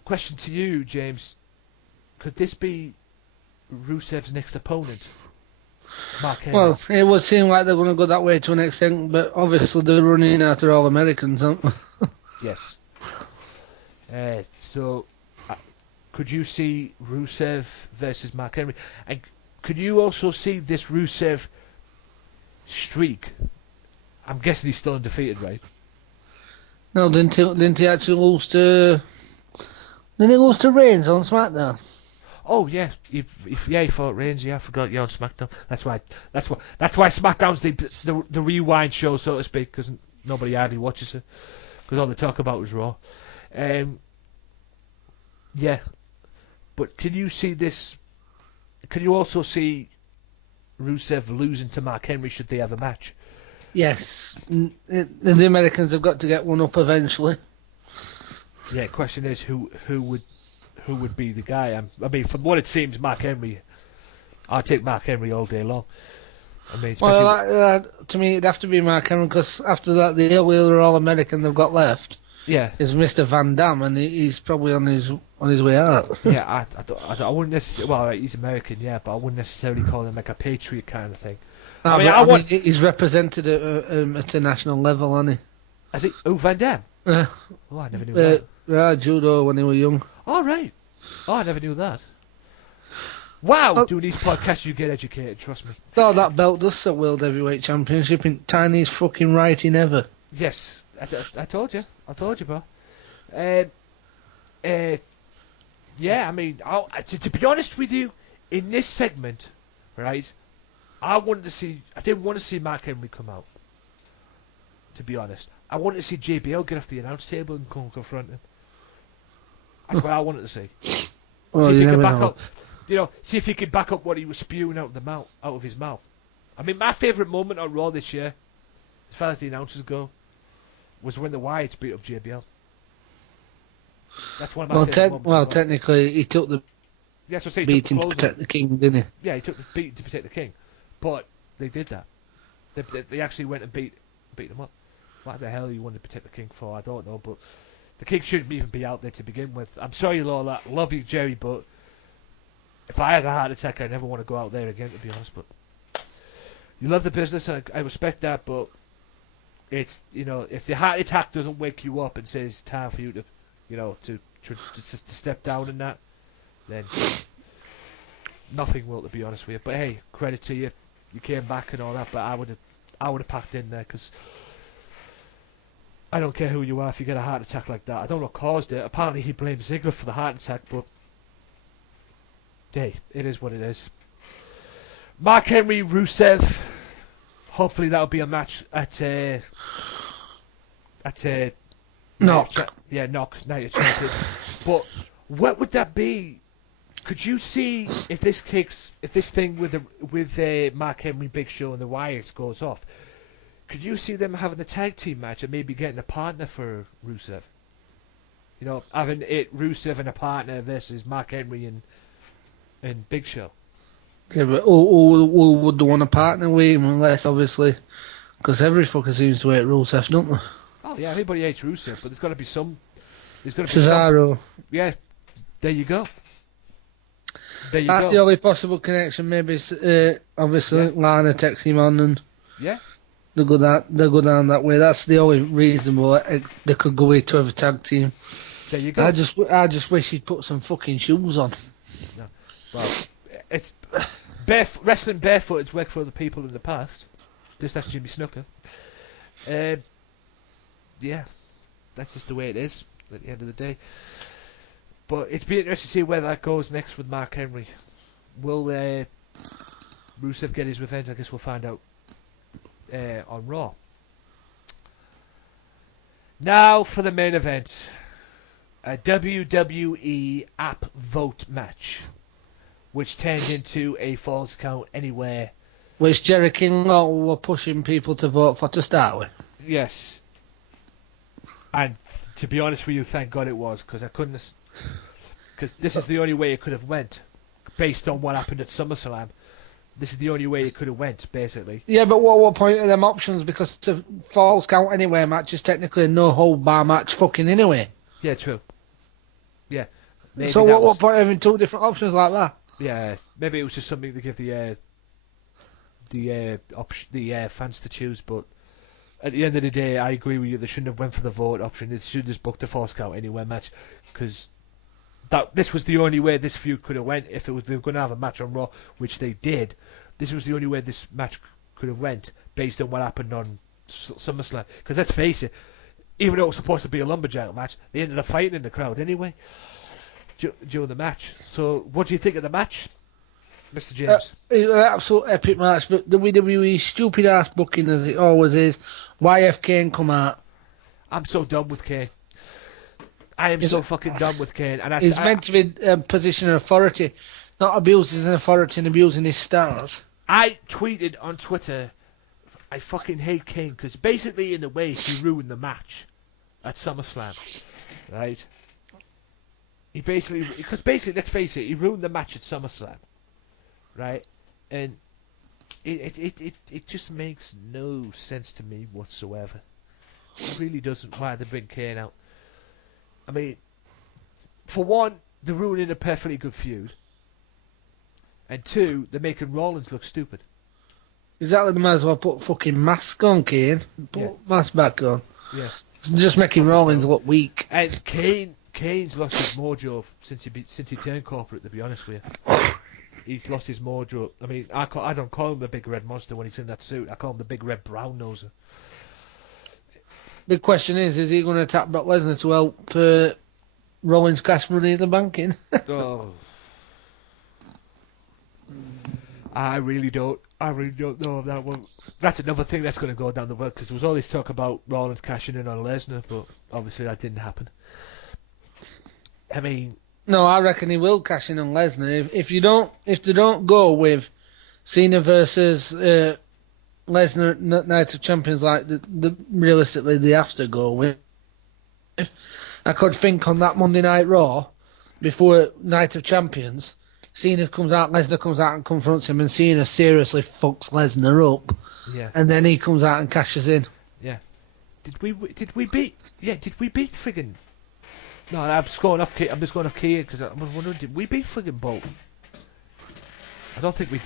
question to you, James. Could this be Rusev's next opponent? Mark Henry? Well, it would seem like they're going to go that way to an extent, but obviously they're running after all Americans, aren't they? Yes. So, could you see Rusev versus Mark Henry? And could you also see this Rusev streak? I'm guessing he's still undefeated, right? No, didn't he actually lose to... Didn't he lose to Reigns on SmackDown? Oh yeah, he fought Reigns. Yeah, I forgot you're on SmackDown. That's why SmackDown's the rewind show, so to speak, because nobody hardly watches it, because all they talk about is Raw. Yeah, but can you see this? Can you also see Rusev losing to Mark Henry should they have a match? Yes, the Americans have got to get one up eventually. Yeah, question is who would be the guy? I mean, from what it seems, Mark Henry. I'll take Mark Henry all day long. I mean, especially to me, it'd have to be Mark Henry because after that, the only other All-American they've got left, is Mr. Van Dam, and he's probably on his way out. Yeah, I wouldn't necessarily. Well, he's American, yeah, but I wouldn't necessarily call him like a patriot kind of thing. I mean, he's represented at international level, hasn't he? Has he? Oh, Van Dam. Oh, I never knew that. Yeah, judo when he was young. All right. Oh, I never knew that. Wow, doing these podcasts, you get educated. Trust me. Oh, that belt does say World Heavyweight Championship in tiniest fucking writing ever. Yes, I told you. I told you, bro. Yeah, I mean, to be honest with you, in this segment, right, I didn't want to see Mark Henry come out. To be honest, I wanted to see JBL get off the announce table and come confront him. That's what I wanted to see. Well, see if he could back up. See if he could back up what he was spewing out of his mouth. I mean, my favourite moment on Raw this year, as far as the announcers go, was when the Wyatts beat up JBL. That's one of my favourite moments. Well, technically, he took the beating to protect the king, didn't he? Yeah, he took the beating to protect the king. But they did that. They actually went and beat him up. What the hell you wanted to protect the king for? I don't know, but The kick shouldn't even be out there to begin with. I'm sorry, Lola. Love you, Jerry, but if I had a heart attack, I'd never want to go out there again, to be honest. But you love the business, and I respect that, but it's, you know, if the heart attack doesn't wake you up and says time for you to, you know, to step down in that, then nothing will, to be honest with you. But hey, credit to you. You came back and all that, but I would have packed in there, because I don't care who you are if you get a heart attack like that. I don't know what caused it. Apparently he blamed Ziggler for the heart attack, but hey, it is what it is. Mark Henry, Rusev. Hopefully that'll be a match at Knock. Knock, Night of Champions. But what would that be? Could you see if this thing with Mark Henry, Big Show, and the Wyatts goes off? Could you see them having a tag team match and maybe getting a partner for Rusev? You know, having Rusev and a partner versus Mark Henry and Big Show. Yeah, but who would they want to partner with him, unless, obviously, because every fucker seems to hate Rusev, don't they? Oh yeah, everybody hates Rusev, but there's got to be some. Cesaro. Yeah, there you go. That's the only possible connection. Maybe, obviously, Lana takes him on and they go down that way. That's the only reasonable they could go with to have a tag team. There you go. I just wish he'd put some fucking shoes on. No. Well, it's wrestling barefoot has worked for other people in the past. Just ask Jimmy Snuka. Yeah, that's just the way it is at the end of the day. But it's be interesting to see where that goes next with Mark Henry. Will Rusev get his revenge? I guess we'll find out on Raw. Now for the main event. A WWE app vote match, which turned into a Falls Count Anywhere. Which Jericho and Lawler were pushing people to vote for to start with. Yes. And to be honest with you, thank God it was, because I couldn't. Because this is the only way it could have went, based on what happened at SummerSlam. This is the only way it could have went, basically. Yeah, but what point are them options? Because the Falls Count Anywhere match is technically a no-hold-bar match fucking anyway. Yeah, true. Yeah. So what point having two different options like that? Yeah, maybe it was just something to give the fans to choose, but at the end of the day, I agree with you. They shouldn't have went for the vote option. They should have just booked a Falls Count Anywhere match, because this was the only way this feud could have went. If they were going to have a match on Raw, which they did, this was the only way this match could have went, based on what happened on SummerSlam. Because let's face it, even though it was supposed to be a lumberjack match, they ended up fighting in the crowd anyway during the match. So, what do you think of the match, Mr. James? It's an absolute epic match, but the WWE stupid ass booking, as it always is. YF Kane come out. I'm so done with Kane. I am so fucking done with Kane. And he's meant to be a position of authority, not abusing his authority and abusing his stars. I tweeted on Twitter, I fucking hate Kane, because basically, in a way, he ruined the match at SummerSlam, right? Let's face it, he ruined the match at SummerSlam, right? And it just makes no sense to me whatsoever. It really doesn't. Why they bring Kane out? I mean, for one, they're ruining a perfectly good feud, and two, they're making Rollins look stupid. Exactly, they might as well put fucking mask on, Kane. Put mask back on. Yeah. Just making Rollins look weak. And Kane's lost his mojo since he turned corporate, to be honest with you. He's lost his mojo. I mean, I don't call him the big red monster when he's in that suit. I call him the big red brown noser. Big question is he going to attack Brock Lesnar to help Rollins cash Money in the Bank in? Oh. I really don't know of that one. That's another thing that's going to go down the road, because there was all this talk about Rollins cashing in on Lesnar, but obviously that didn't happen. I mean, no, I reckon he will cash in on Lesnar. If they don't go with Cena versus Lesnar Night of Champions, like realistically they have to go with. I could think on that Monday Night Raw before Night of Champions, Cena comes out, Lesnar comes out and confronts him, and Cena seriously fucks Lesnar up. Yeah. And then he comes out and cashes in. Yeah. Did we beat friggin' No, I'm just going off key. I'm just going off key because I'm wondering, did we beat friggin' Bolt? I don't think we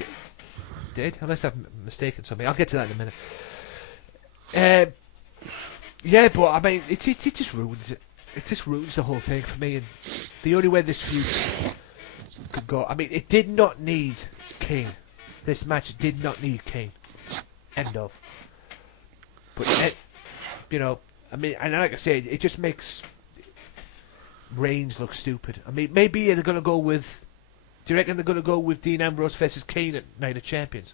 did, unless I've mistaken something. I'll get to that in a minute. Yeah, but I mean, it just ruins it. It just ruins the whole thing for me. And the only way this feud could go, I mean, it did not need King. This match did not need King. End of. But you know, I mean, and like I said, it just makes Reigns look stupid. I mean, maybe they're gonna go with. Do you reckon they're gonna go with Dean Ambrose versus Kane at Night of Champions?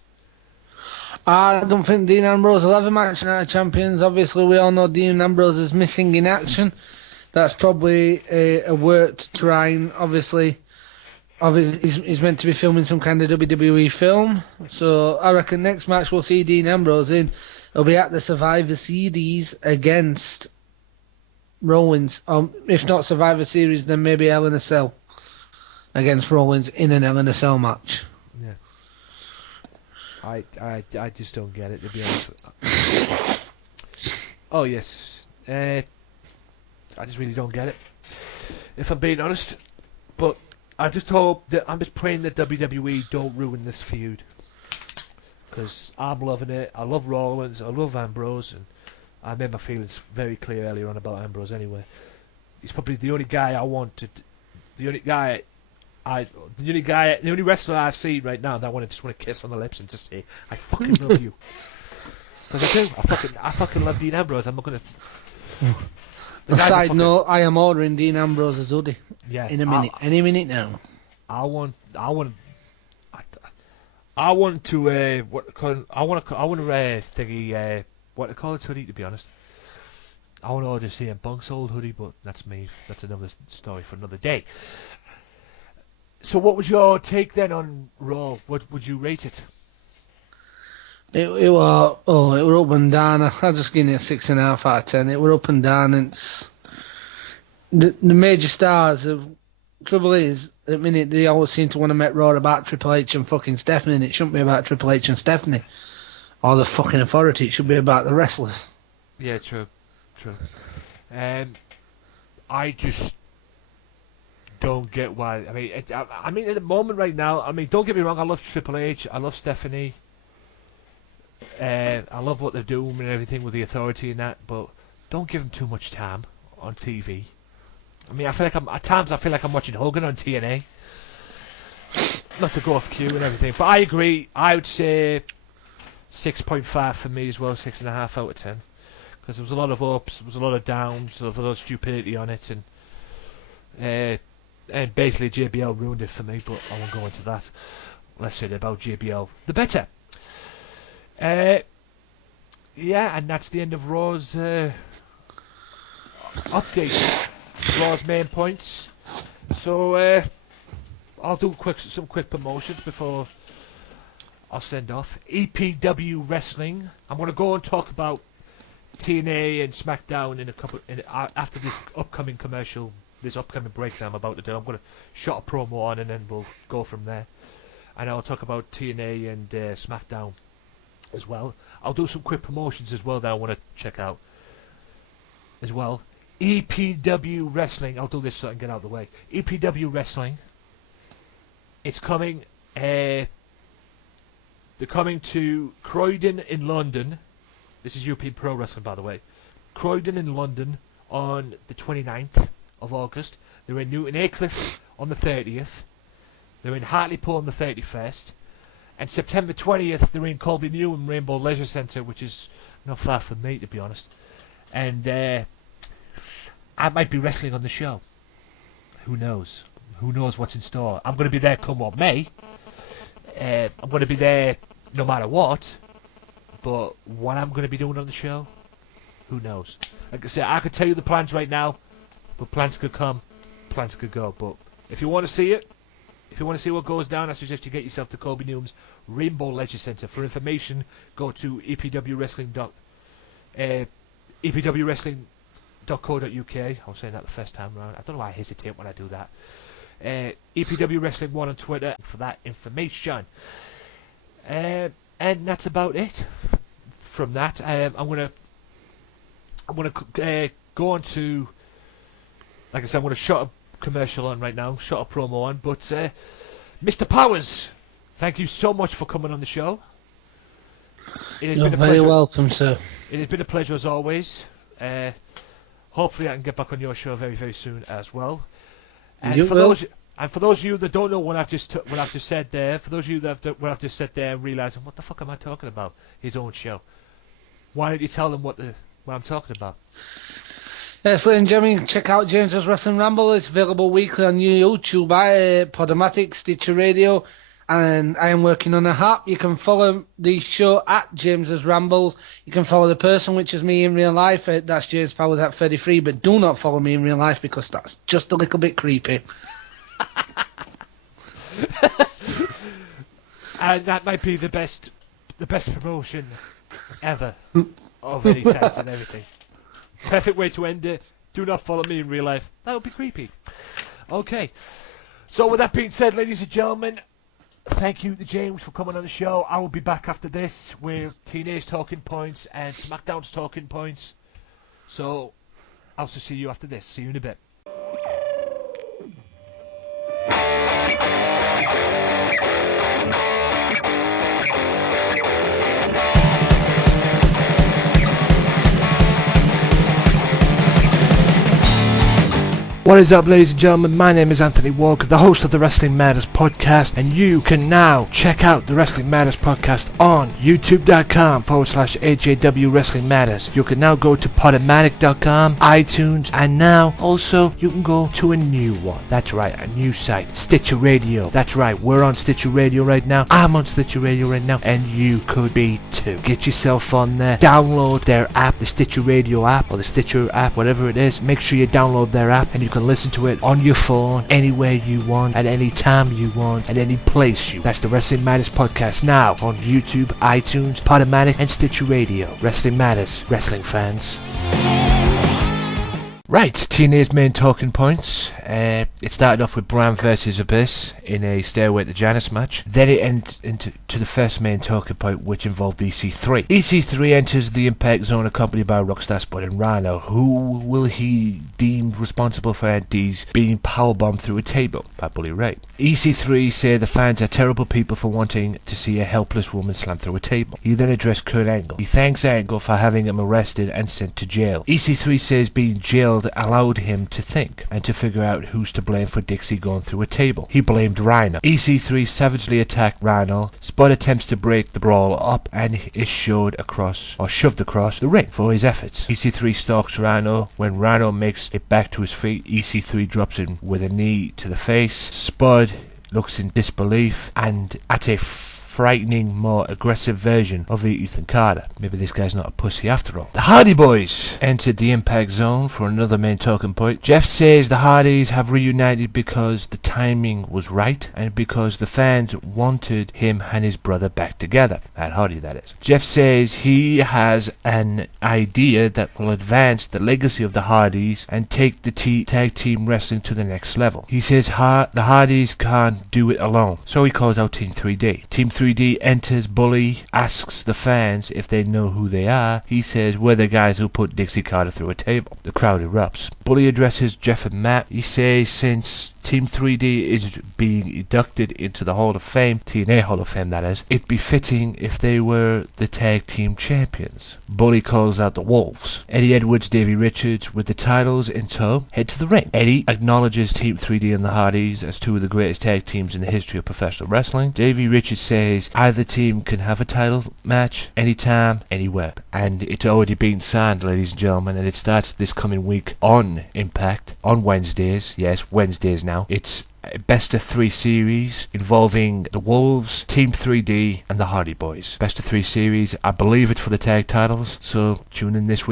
I don't think Dean Ambrose will have a match at Night of Champions. Obviously, we all know Dean Ambrose is missing in action. That's probably a work to try and obviously he's meant to be filming some kind of WWE film. So I reckon next match we'll see Dean Ambrose in. He'll be at the Survivor Series against Rollins. If not Survivor Series, then maybe Hell in a Cell against Rollins in an Hell in a Cell match. Yeah. I just don't get it, to be honest. Oh yes. I just really don't get it, if I'm being honest. But I just hope that I'm just praying that WWE don't ruin this feud, because I'm loving it. I love Rollins, I love Ambrose, and I made my feelings very clear earlier on about Ambrose. Anyway, he's probably the only guy I wanted, the only wrestler I've seen right now that I just want to kiss on the lips and just say I fucking love you, because I do. I fucking love Dean Ambrose. I'm not gonna. A side note, I am ordering Dean Ambrose's hoodie. Yeah, in a minute, any minute now. I want to what to call it hoodie, to be honest. I want to order CM Punk's old hoodie, but that's me. That's another story for another day. So what was your take then on Raw? What would you rate it? It were up and down. I just give it a 6.5 out of 10. It were up and down. And it's the major stars. Trouble is, at the minute they always seem to want to make Raw about Triple H and fucking Stephanie, and it shouldn't be about Triple H and Stephanie or the fucking Authority. It should be about the wrestlers. Yeah, true. I just don't get why. I mean, at the moment right now, I mean, don't get me wrong. I love Triple H. I love Stephanie. I love what they're doing and everything with the Authority and that, but don't give them too much time on TV. I mean, I feel like I'm watching Hogan on TNA. Not to go off cue and everything, but I agree. I would say 6.5 for me as well, 6.5 out of 10, because there was a lot of ups, there was a lot of downs, there was a lot of stupidity on it, and basically JBL ruined it for me. But I won't go into that. Less said about JBL, the better. Yeah, and that's the end of Raw's update. Raw's main points. So I'll do some quick promotions before I'll send off. EPW Wrestling. I'm going to go and talk about TNA and Smackdown after this upcoming commercial, this upcoming breakdown I'm about to do. I'm going to shot a promo on and then we'll go from there. And I'll talk about TNA and Smackdown as well. I'll do some quick promotions as well that I want to check out as well. EPW Wrestling. I'll do this so I can get out of the way. EPW Wrestling. It's coming. They're coming to Croydon in London. This is European Pro Wrestling, by the way. Croydon in London on the 29th of August. They're in Newton Aycliffe on the 30th. They're in Hartlepool on the 31st. And September 20th, they're in Colby New and Rainbow Leisure Centre, which is not far from me, to be honest. And I might be wrestling on the show. Who knows? Who knows what's in store? I'm going to be there come what may. I'm going to be there no matter what. But what I'm going to be doing on the show, who knows? Like I said, I could tell you the plans right now, but plans could come, plans could go. But if you want to see it, if you want to see what goes down, I suggest you get yourself to Colby Newham's Rainbow Leisure Centre. For information, go to epwwrestling.co.uk. I was saying that the first time round. I don't know why I hesitate when I do that. EPW Wrestling 1 on Twitter for that information. And that's about it. From that, I'm gonna go on to like I said, I'm going to shut a commercial on right now, shut a promo on. But Mr. Powers, thank you so much for coming on the show. It has You're been a very pleasure. welcome, sir. It has been a pleasure as always. Hopefully, I can get back on your show very, very soon as well. And You for will. those of you that don't know what I've just said there, for those of you what I've just said there and realising what the fuck am I talking about? His own show. Why don't you tell them what I'm talking about? Yes, ladies and gentlemen, check out James's Wrestling Ramble. It's available weekly on YouTube by Podomatic, Stitcher Radio, and I am working on a app. You can follow the show at James's Rambles. You can follow the person, which is me in real life. That's James Powers at 33, but do not follow me in real life because that's just a little bit creepy. And that might be the best promotion ever of any sense and everything. Perfect way to end it. Do not follow me in real life. That would be creepy. Okay. So with that being said, ladies and gentlemen, thank you to James for coming on the show. I will be back after this with TNA's talking points and SmackDown's talking points. So I'll also see you after this. See you in a bit. What is up, ladies and gentlemen? My name is Anthony Walker, the host of the Wrestling Matters podcast, and you can now check out the Wrestling Matters podcast on youtube.com/AJW Wrestling Matters. You can now go to Podomatic.com, iTunes, and now also you can go to a new one. That's right, a new site, Stitcher Radio. That's right, we're on Stitcher Radio right now. I'm on Stitcher Radio right now, and you could be too. Get yourself on there, download their app, the Stitcher Radio app, or the Stitcher app, whatever it is. Make sure you download their app, and you can listen to it on your phone anywhere you want, at any time you want, at any place you want. That's the Wrestling Matters podcast now on YouTube, iTunes, Podomatic, and Stitcher Radio. Wrestling Matters, wrestling fans. Right, TNA's main talking points. It started off with Bram versus Abyss in a Stairway to Janice match. Then it ended into the first main talking point, which involved EC3. EC3 enters the Impact Zone accompanied by Rockstar Spud and Rhino. Who will he deemed responsible for Eddie's being powerbombed through a table by Bully Ray? EC3 say the fans are terrible people for wanting to see a helpless woman slam through a table. He then addressed Kurt Angle. He thanks Angle for having him arrested and sent to jail. EC3 says being jailed allowed him to think and to figure out who's to blame for Dixie going through a table. He blamed Rhino. EC3 savagely attacked Rhino. Spud attempts to break the brawl up and is shoved across the ring for his efforts. EC3 stalks Rhino. When Rhino makes it back to his feet, EC3 drops him with a knee to the face. Spud looks in disbelief and at a frightening, more aggressive version of Ethan Carter. Maybe this guy's not a pussy after all. The Hardy Boys entered the Impact Zone for another main talking point. Jeff says the Hardys have reunited because the timing was right and because the fans wanted him and his brother back together. Matt Hardy, that is. Jeff says he has an idea that will advance the legacy of the Hardys and take the tag team wrestling to the next level. He says the Hardys can't do it alone, so he calls out Team 3D. Team 3D enters. Bully asks the fans if they know who they are. He says we're the guys who put Dixie Carter through a table. The crowd erupts. Bully addresses Jeff and Matt. He says since Team 3D is being inducted into the Hall of Fame, TNA Hall of Fame that is, it'd be fitting if they were the tag team champions. Bully calls out the Wolves. Eddie Edwards, Davey Richards, with the titles in tow, head to the ring. Eddie acknowledges Team 3D and the Hardys as two of the greatest tag teams in the history of professional wrestling. Davey Richards says either team can have a title match anytime, anywhere. And it's already been signed, ladies and gentlemen, and it starts this coming week on Impact, on Wednesdays. Yes, Wednesdays now. It's a best of 3 series involving the Wolves, Team 3D, and the Hardy Boys. Best of 3 series. I believe it's for the tag titles. So tune in this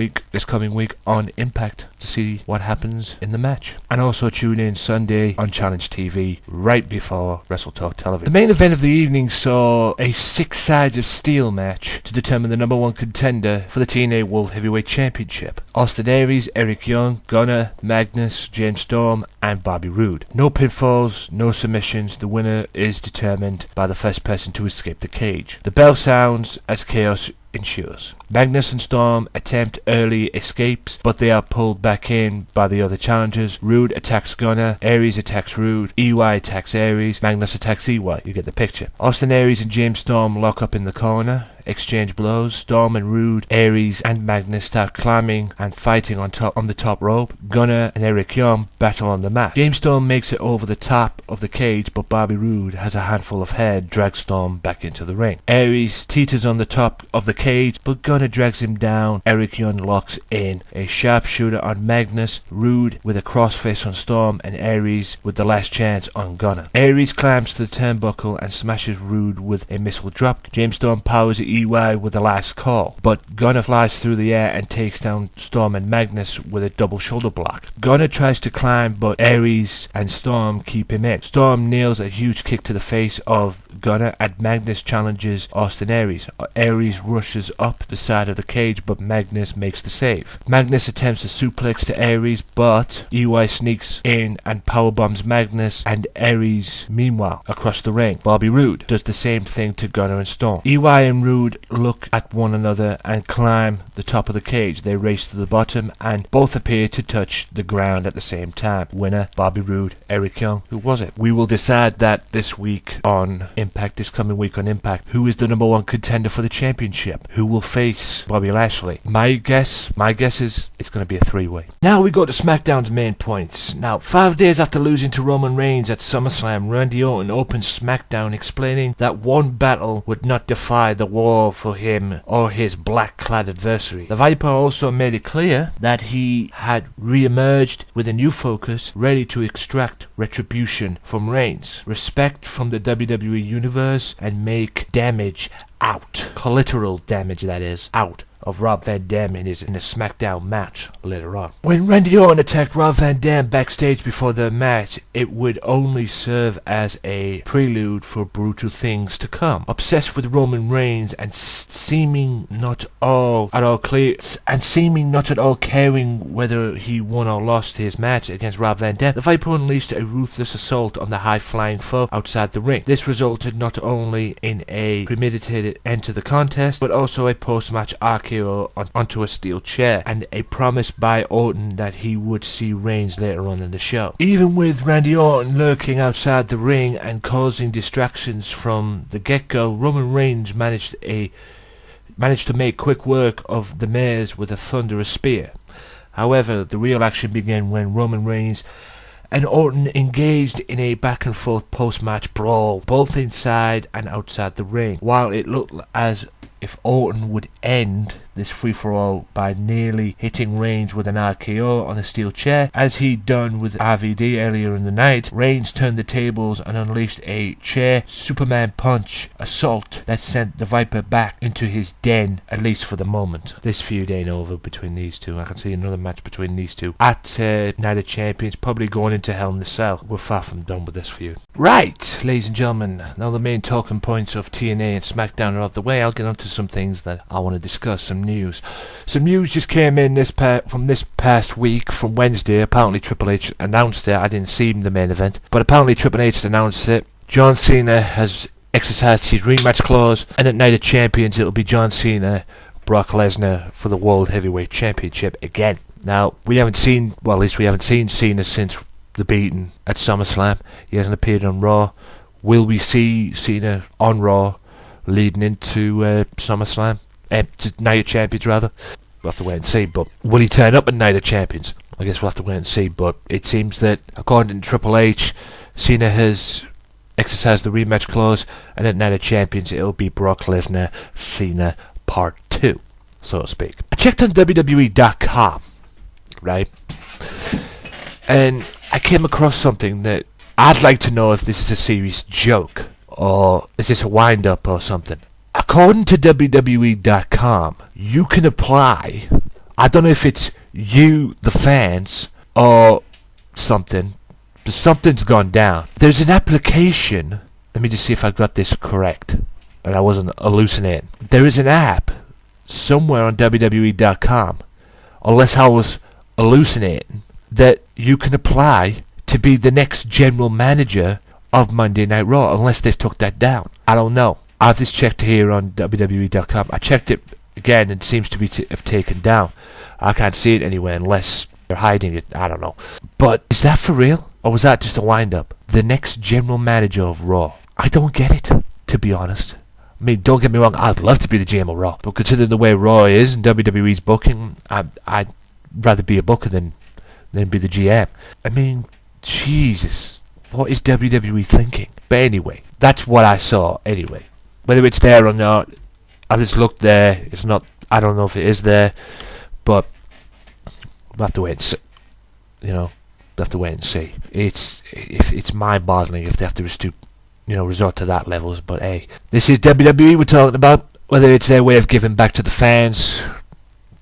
coming week on Impact to see what happens in the match. And also tune in Sunday on Challenge TV right before Wrestle Talk Television. The main event of the evening saw a 6 sides of steel match to determine the number 1 contender for the TNA World Heavyweight Championship. Austin Aries, Eric Young, Gunner, Magnus, James Storm, and Bobby Roode. No pinfalls, no submissions. The winner is determined by the first person to escape the cage. The bell sounds as Chaos ensues. Magnus and Storm attempt early escapes, but they are pulled back in by the other challengers. Rude attacks Gunner, Aries attacks Rude, EY attacks Aries, Magnus attacks EY. You get the picture. Austin Aries and James Storm lock up in the corner, exchange blows. Storm and Rude, Aries and Magnus start climbing and fighting on the top rope. Gunner and Eric Young battle on the mat. James Storm makes it over the top of the cage, but Bobby Roode has a handful of hair, drags Storm back into the ring. Aries teeters on the top of the cage, but Gunner drags him down. Eric Young locks in a sharpshooter on Magnus, Rude with a crossface on Storm, and Aries with the last chance on Gunner. Aries climbs to the turnbuckle and smashes Rude with a missile drop. James Storm powers EY with the last call, but Gunner flies through the air and takes down Storm and Magnus with a double shoulder block. Gunner tries to climb, but Aries and Storm keep him in. Storm nails a huge kick to the face of Gunner, and Magnus challenges Austin Aries. Aries rushes up the side of the cage, but Magnus makes the save. Magnus attempts a suplex to Aries, but EY sneaks in and powerbombs Magnus and Aries. Meanwhile, across the ring, Bobby Roode does the same thing to Gunner and Storm. EY and Roode look at one another and climb the top of the cage. They race to the bottom and both appear to touch the ground at the same time. Winner, Bobby Roode, Eric Young. Who was it? We will decide that this week on Impact, this coming week on Impact. Who is the number one contender for the championship? Who will face Bobby Lashley? My guess is it's going to be a three-way. Now we go to SmackDown's main points. Now, 5 days after losing to Roman Reigns at SummerSlam, Randy Orton opens SmackDown explaining that one battle would not defy the war for him or his black-clad adversary. The Viper also made it clear that he had re-emerged with a new focus, ready to extract retribution from Reigns, respect from the WWE Universe, and make damage out, collateral damage that is, out of Rob Van Dam in a SmackDown match later on. When Randy Orton attacked Rob Van Dam backstage before the match, it would only serve as a prelude for brutal things to come. Obsessed with Roman Reigns and seeming not at all caring whether he won or lost his match against Rob Van Dam, the Viper unleashed a ruthless assault on the high-flying foe outside the ring. This resulted not only in a premeditated end to the contest, but also a post-match RKO onto a steel chair, and a promise by Orton that he would see Reigns later on in the show. Even with Randy Orton lurking outside the ring and causing distractions from the get-go, Roman Reigns managed to make quick work of the Miz with a thunderous spear. However, the real action began when Roman Reigns and Orton engaged in a back-and-forth post-match brawl, both inside and outside the ring. While it looked as if Orton would end this free-for-all by nearly hitting Reigns with an RKO on a steel chair, as he'd done with RVD earlier in the night, Reigns turned the tables and unleashed a chair Superman punch assault that sent the Viper back into his den, at least for the moment. This feud ain't over between these two. I can see another match between these two at Night of Champions, probably going into Hell in the Cell. We're far from done with this feud. Right, ladies and gentlemen, now the main talking points of TNA and SmackDown are out of the way. I'll get on to some things that I want to discuss, some news. Some news just came in from this past week, from Wednesday. Apparently Triple H announced it. I didn't see the main event, but apparently Triple H announced it. John Cena has exercised his rematch clause, and at Night of Champions it'll be John Cena, Brock Lesnar for the World Heavyweight Championship again. Now, we haven't seen Cena since the beating at SummerSlam. He hasn't appeared on Raw. Will we see Cena on Raw leading into SummerSlam? Night of Champions, rather. We'll have to wait and see, but will he turn up at Night of Champions? I guess we'll have to wait and see, but it seems that, according to Triple H, Cena has exercised the rematch clause, and at Night of Champions it'll be Brock Lesnar, Cena Part 2, so to speak. I checked on WWE.com, right? And I came across something that I'd like to know if this is a serious joke, or is this a wind-up or something. According to WWE.com, you can apply, I don't know if it's you, the fans, or something, but something's gone down. There's an application, let me just see if I got this correct, and I wasn't hallucinating. There is an app somewhere on WWE.com, unless I was hallucinating, that you can apply to be the next general manager of Monday Night Raw, unless they've took that down. I don't know. I've just checked here on WWE.com. I checked it again, it seems to be have taken down. I can't see it anywhere unless they're hiding it. I don't know. But is that for real? Or was that just a wind-up? The next general manager of Raw. I don't get it, to be honest. I mean, don't get me wrong, I'd love to be the GM of Raw. But considering the way Raw is and WWE's booking, I'd rather be a booker than be the GM. I mean, Jesus. What is WWE thinking? But anyway, that's what I saw anyway. Whether it's there or not, I just looked there. It's not. I don't know if it is there, but we'll have to wait and see. We'll have to wait and see. It's mind-boggling if they have to resort to that levels. But hey, this is WWE we're talking about. Whether it's their way of giving back to the fans,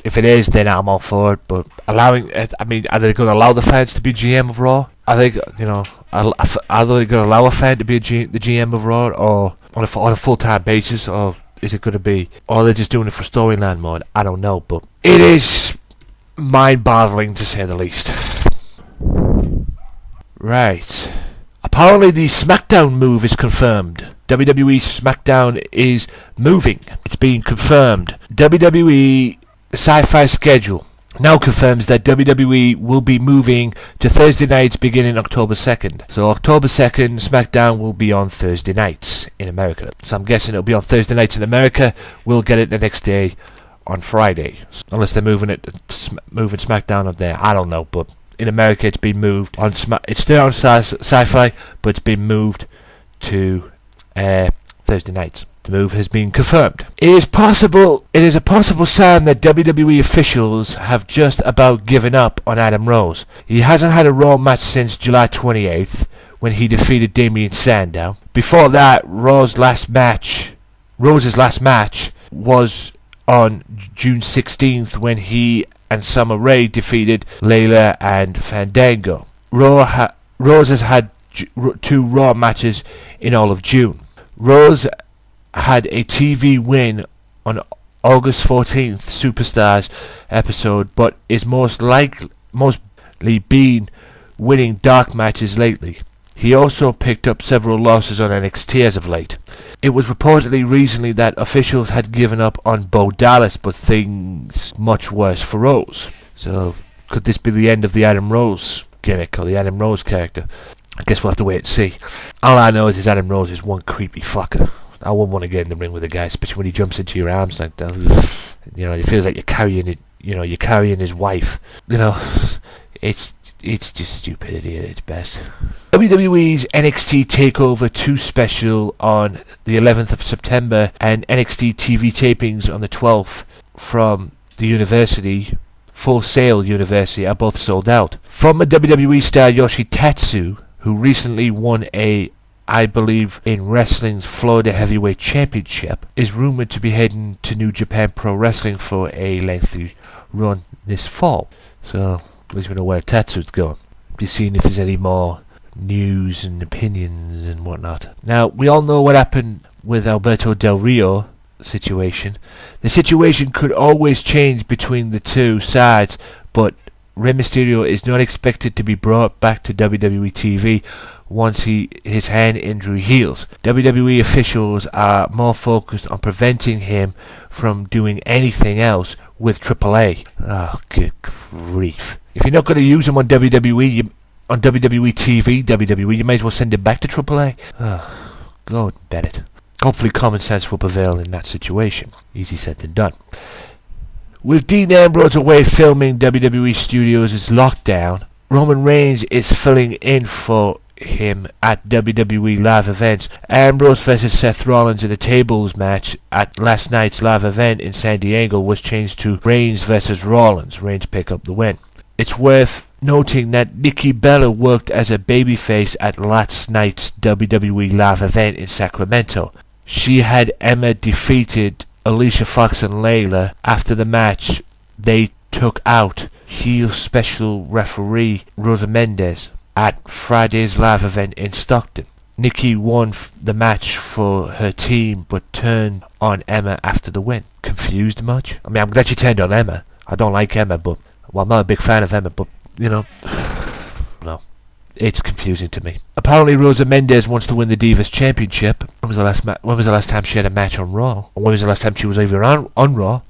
if it is, then I'm all for it. But allowing, I mean, are they going to allow the fans to be GM of Raw? Are they going to allow a fan to be the GM of Raw, or on a full-time basis, or is it going to be, or are they just doing it for storyline mode? I don't know, but it is mind-boggling to say the least. Right. Apparently the SmackDown move is confirmed. WWE SmackDown is moving. It's being confirmed. WWE Sci-Fi schedule now confirms that WWE will be moving to Thursday nights beginning October 2nd. So October 2nd, SmackDown will be on Thursday nights in America. So I'm guessing it'll be on Thursday nights in America. We'll get it the next day on Friday. Unless they're moving SmackDown up there. I don't know, but in America it's been moved. It's still on Sci-Fi, but it's been moved to Thursday nights. The move has been confirmed. It is a possible sign that WWE officials have just about given up on Adam Rose. He hasn't had a Raw match since July 28th, when he defeated Damien Sandow. Before that, Rose's last match was on June 16th, when he and Summer Rae defeated Layla and Fandango. Rose has had 2 Raw matches in all of June. Rose had a TV win on August 14th Superstars episode, but is mostly been winning dark matches lately. He also picked up several losses on NXT as of late. It was reportedly recently that officials had given up on Bo Dallas, but things much worse for Rose. So could this be the end of the Adam Rose gimmick, or the Adam Rose character? I guess we'll have to wait and see. All I know is Adam Rose is one creepy fucker. I wouldn't want to get in the ring with a guy, especially when he jumps into your arms like that. It feels like you're carrying it. You're carrying his wife. It's just stupidity at its best. WWE's NXT TakeOver 2 special on the 11th of September and NXT TV tapings on the 12th from the University, Full Sail University, are both sold out. Former WWE star Yoshitatsu, who recently won I believe in wrestling's Florida Heavyweight Championship, is rumored to be heading to New Japan Pro Wrestling for a lengthy run this fall. So at least we know where Tatsu's going. Just seeing if there's any more news and opinions and whatnot. Now, we all know what happened with Alberto Del Rio situation. The situation could always change between the two sides, but Rey Mysterio is not expected to be brought back to WWE TV once his hand injury heals. WWE officials are more focused on preventing him from doing anything else with AAA. Oh, good grief. If you're not going to use him on WWE TV, you may as well send him back to AAA. Oh, God, Bennett. Hopefully common sense will prevail in that situation. Easy said than done. With Dean Ambrose away filming WWE Studios' Lockdown, Roman Reigns is filling in for him at WWE live events. Ambrose vs Seth Rollins in the tables match at last night's live event in San Diego was changed to Reigns vs Rollins. Reigns pick up the win. It's worth noting that Nikki Bella worked as a babyface at last night's WWE live event in Sacramento. She had Emma defeated Alicia Fox and Layla. After the match, they took out heel special referee Rosa Mendez at Friday's live event in Stockton. Nikki won the match for her team, but turned on Emma after the win. Confused much? I mean, I'm glad she turned on Emma. I don't like Emma, but... Well, I'm not a big fan of Emma, but, no. It's confusing to me. Apparently, Rosa Mendez wants to win the Divas Championship. When was the last time she had a match on Raw? Or when was the last time she was even on Raw?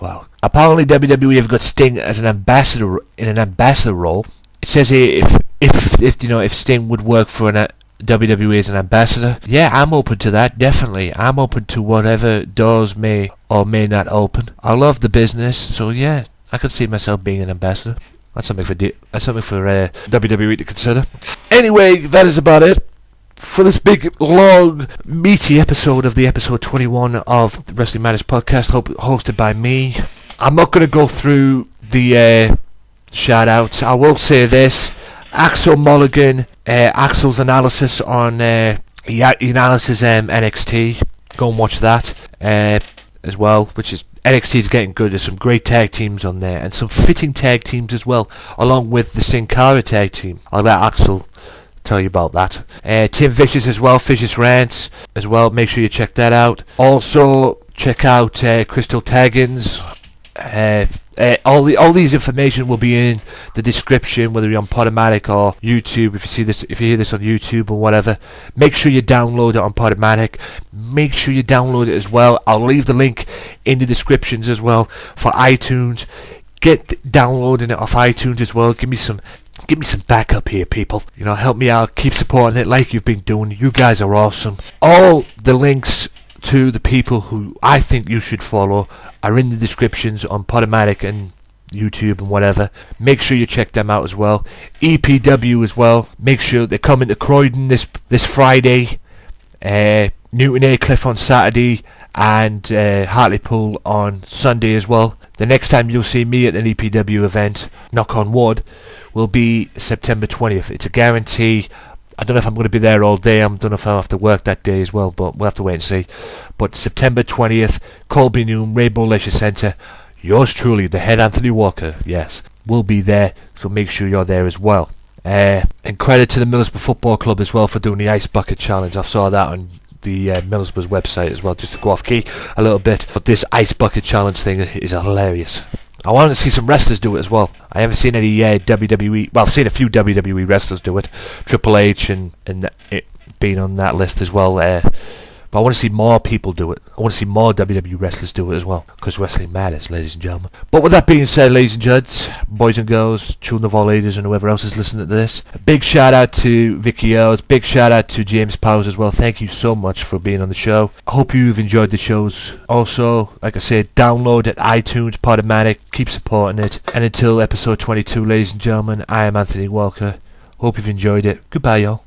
well, apparently WWE have got Sting as an ambassador in an ambassador role. It says here if Sting would work for an WWE as an ambassador, yeah, I'm open to that. Definitely, I'm open to whatever doors may or may not open. I love the business, so yeah, I could see myself being an ambassador. That's something for WWE to consider. Anyway, that is about it for this big, long, meaty episode of the episode 21 of the Wrestling Matters podcast, hosted by me. I'm not going to go through the shout-outs. I will say this. Axel Mulligan, Axel's analysis on NXT. Go and watch that as well, which is NXT is getting good. There's some great tag teams on there and some fitting tag teams as well, along with the Sin Cara tag team. I'll let Axel tell you about that. Tim Vicious as well, Vicious Rants as well. Make sure you check that out. Also check out Crystal Taggins. All these information will be in the description, whether you're on Podomatic or YouTube. If you hear this on YouTube or whatever, make sure you download it on Podomatic. Make sure you download it as well. I'll leave the link in the descriptions as well for iTunes. Get downloading it off iTunes as well. Give me some backup here, people. Help me out. Keep supporting it like you've been doing. You guys are awesome. All the links to the people who I think you should follow are in the descriptions on Podomatic and YouTube and whatever. Make sure you check them out as well. EPW as well. Make sure they come into Croydon this Friday. Newton Aycliffe on Saturday and Hartlepool on Sunday as well. The next time you'll see me at an EPW event, knock on wood, will be September 20th. It's a guarantee. I don't know if I'm going to be there all day. I don't know if I'll have to work that day as well, but we'll have to wait and see. But September 20th, Colby Noon, Rainbow Leisure Centre. Yours truly, the head Anthony Walker, yes, will be there, so make sure you're there as well. And credit to the Middlesbrough Football Club as well for doing the Ice Bucket Challenge. I saw that on the Middlesbrough's website as well, just to go off key a little bit. But this Ice Bucket Challenge thing is hilarious. I wanted to see some wrestlers do it as well. I haven't seen any WWE. Well, I've seen a few WWE wrestlers do it. Triple H and it being on that list as well. But I want to see more people do it. I want to see more WWE wrestlers do it as well, because wrestling matters, ladies and gentlemen. But with that being said, ladies and gents, boys and girls, children of all ages, and whoever else is listening to this, a big shout out to Vicky Earls, big shout out to James Powers as well. Thank you so much for being on the show. I hope you've enjoyed the shows. Also, like I said, download at iTunes, Podomatic, keep supporting it. And until episode 22, ladies and gentlemen, I am Anthony Walker. Hope you've enjoyed it. Goodbye, y'all.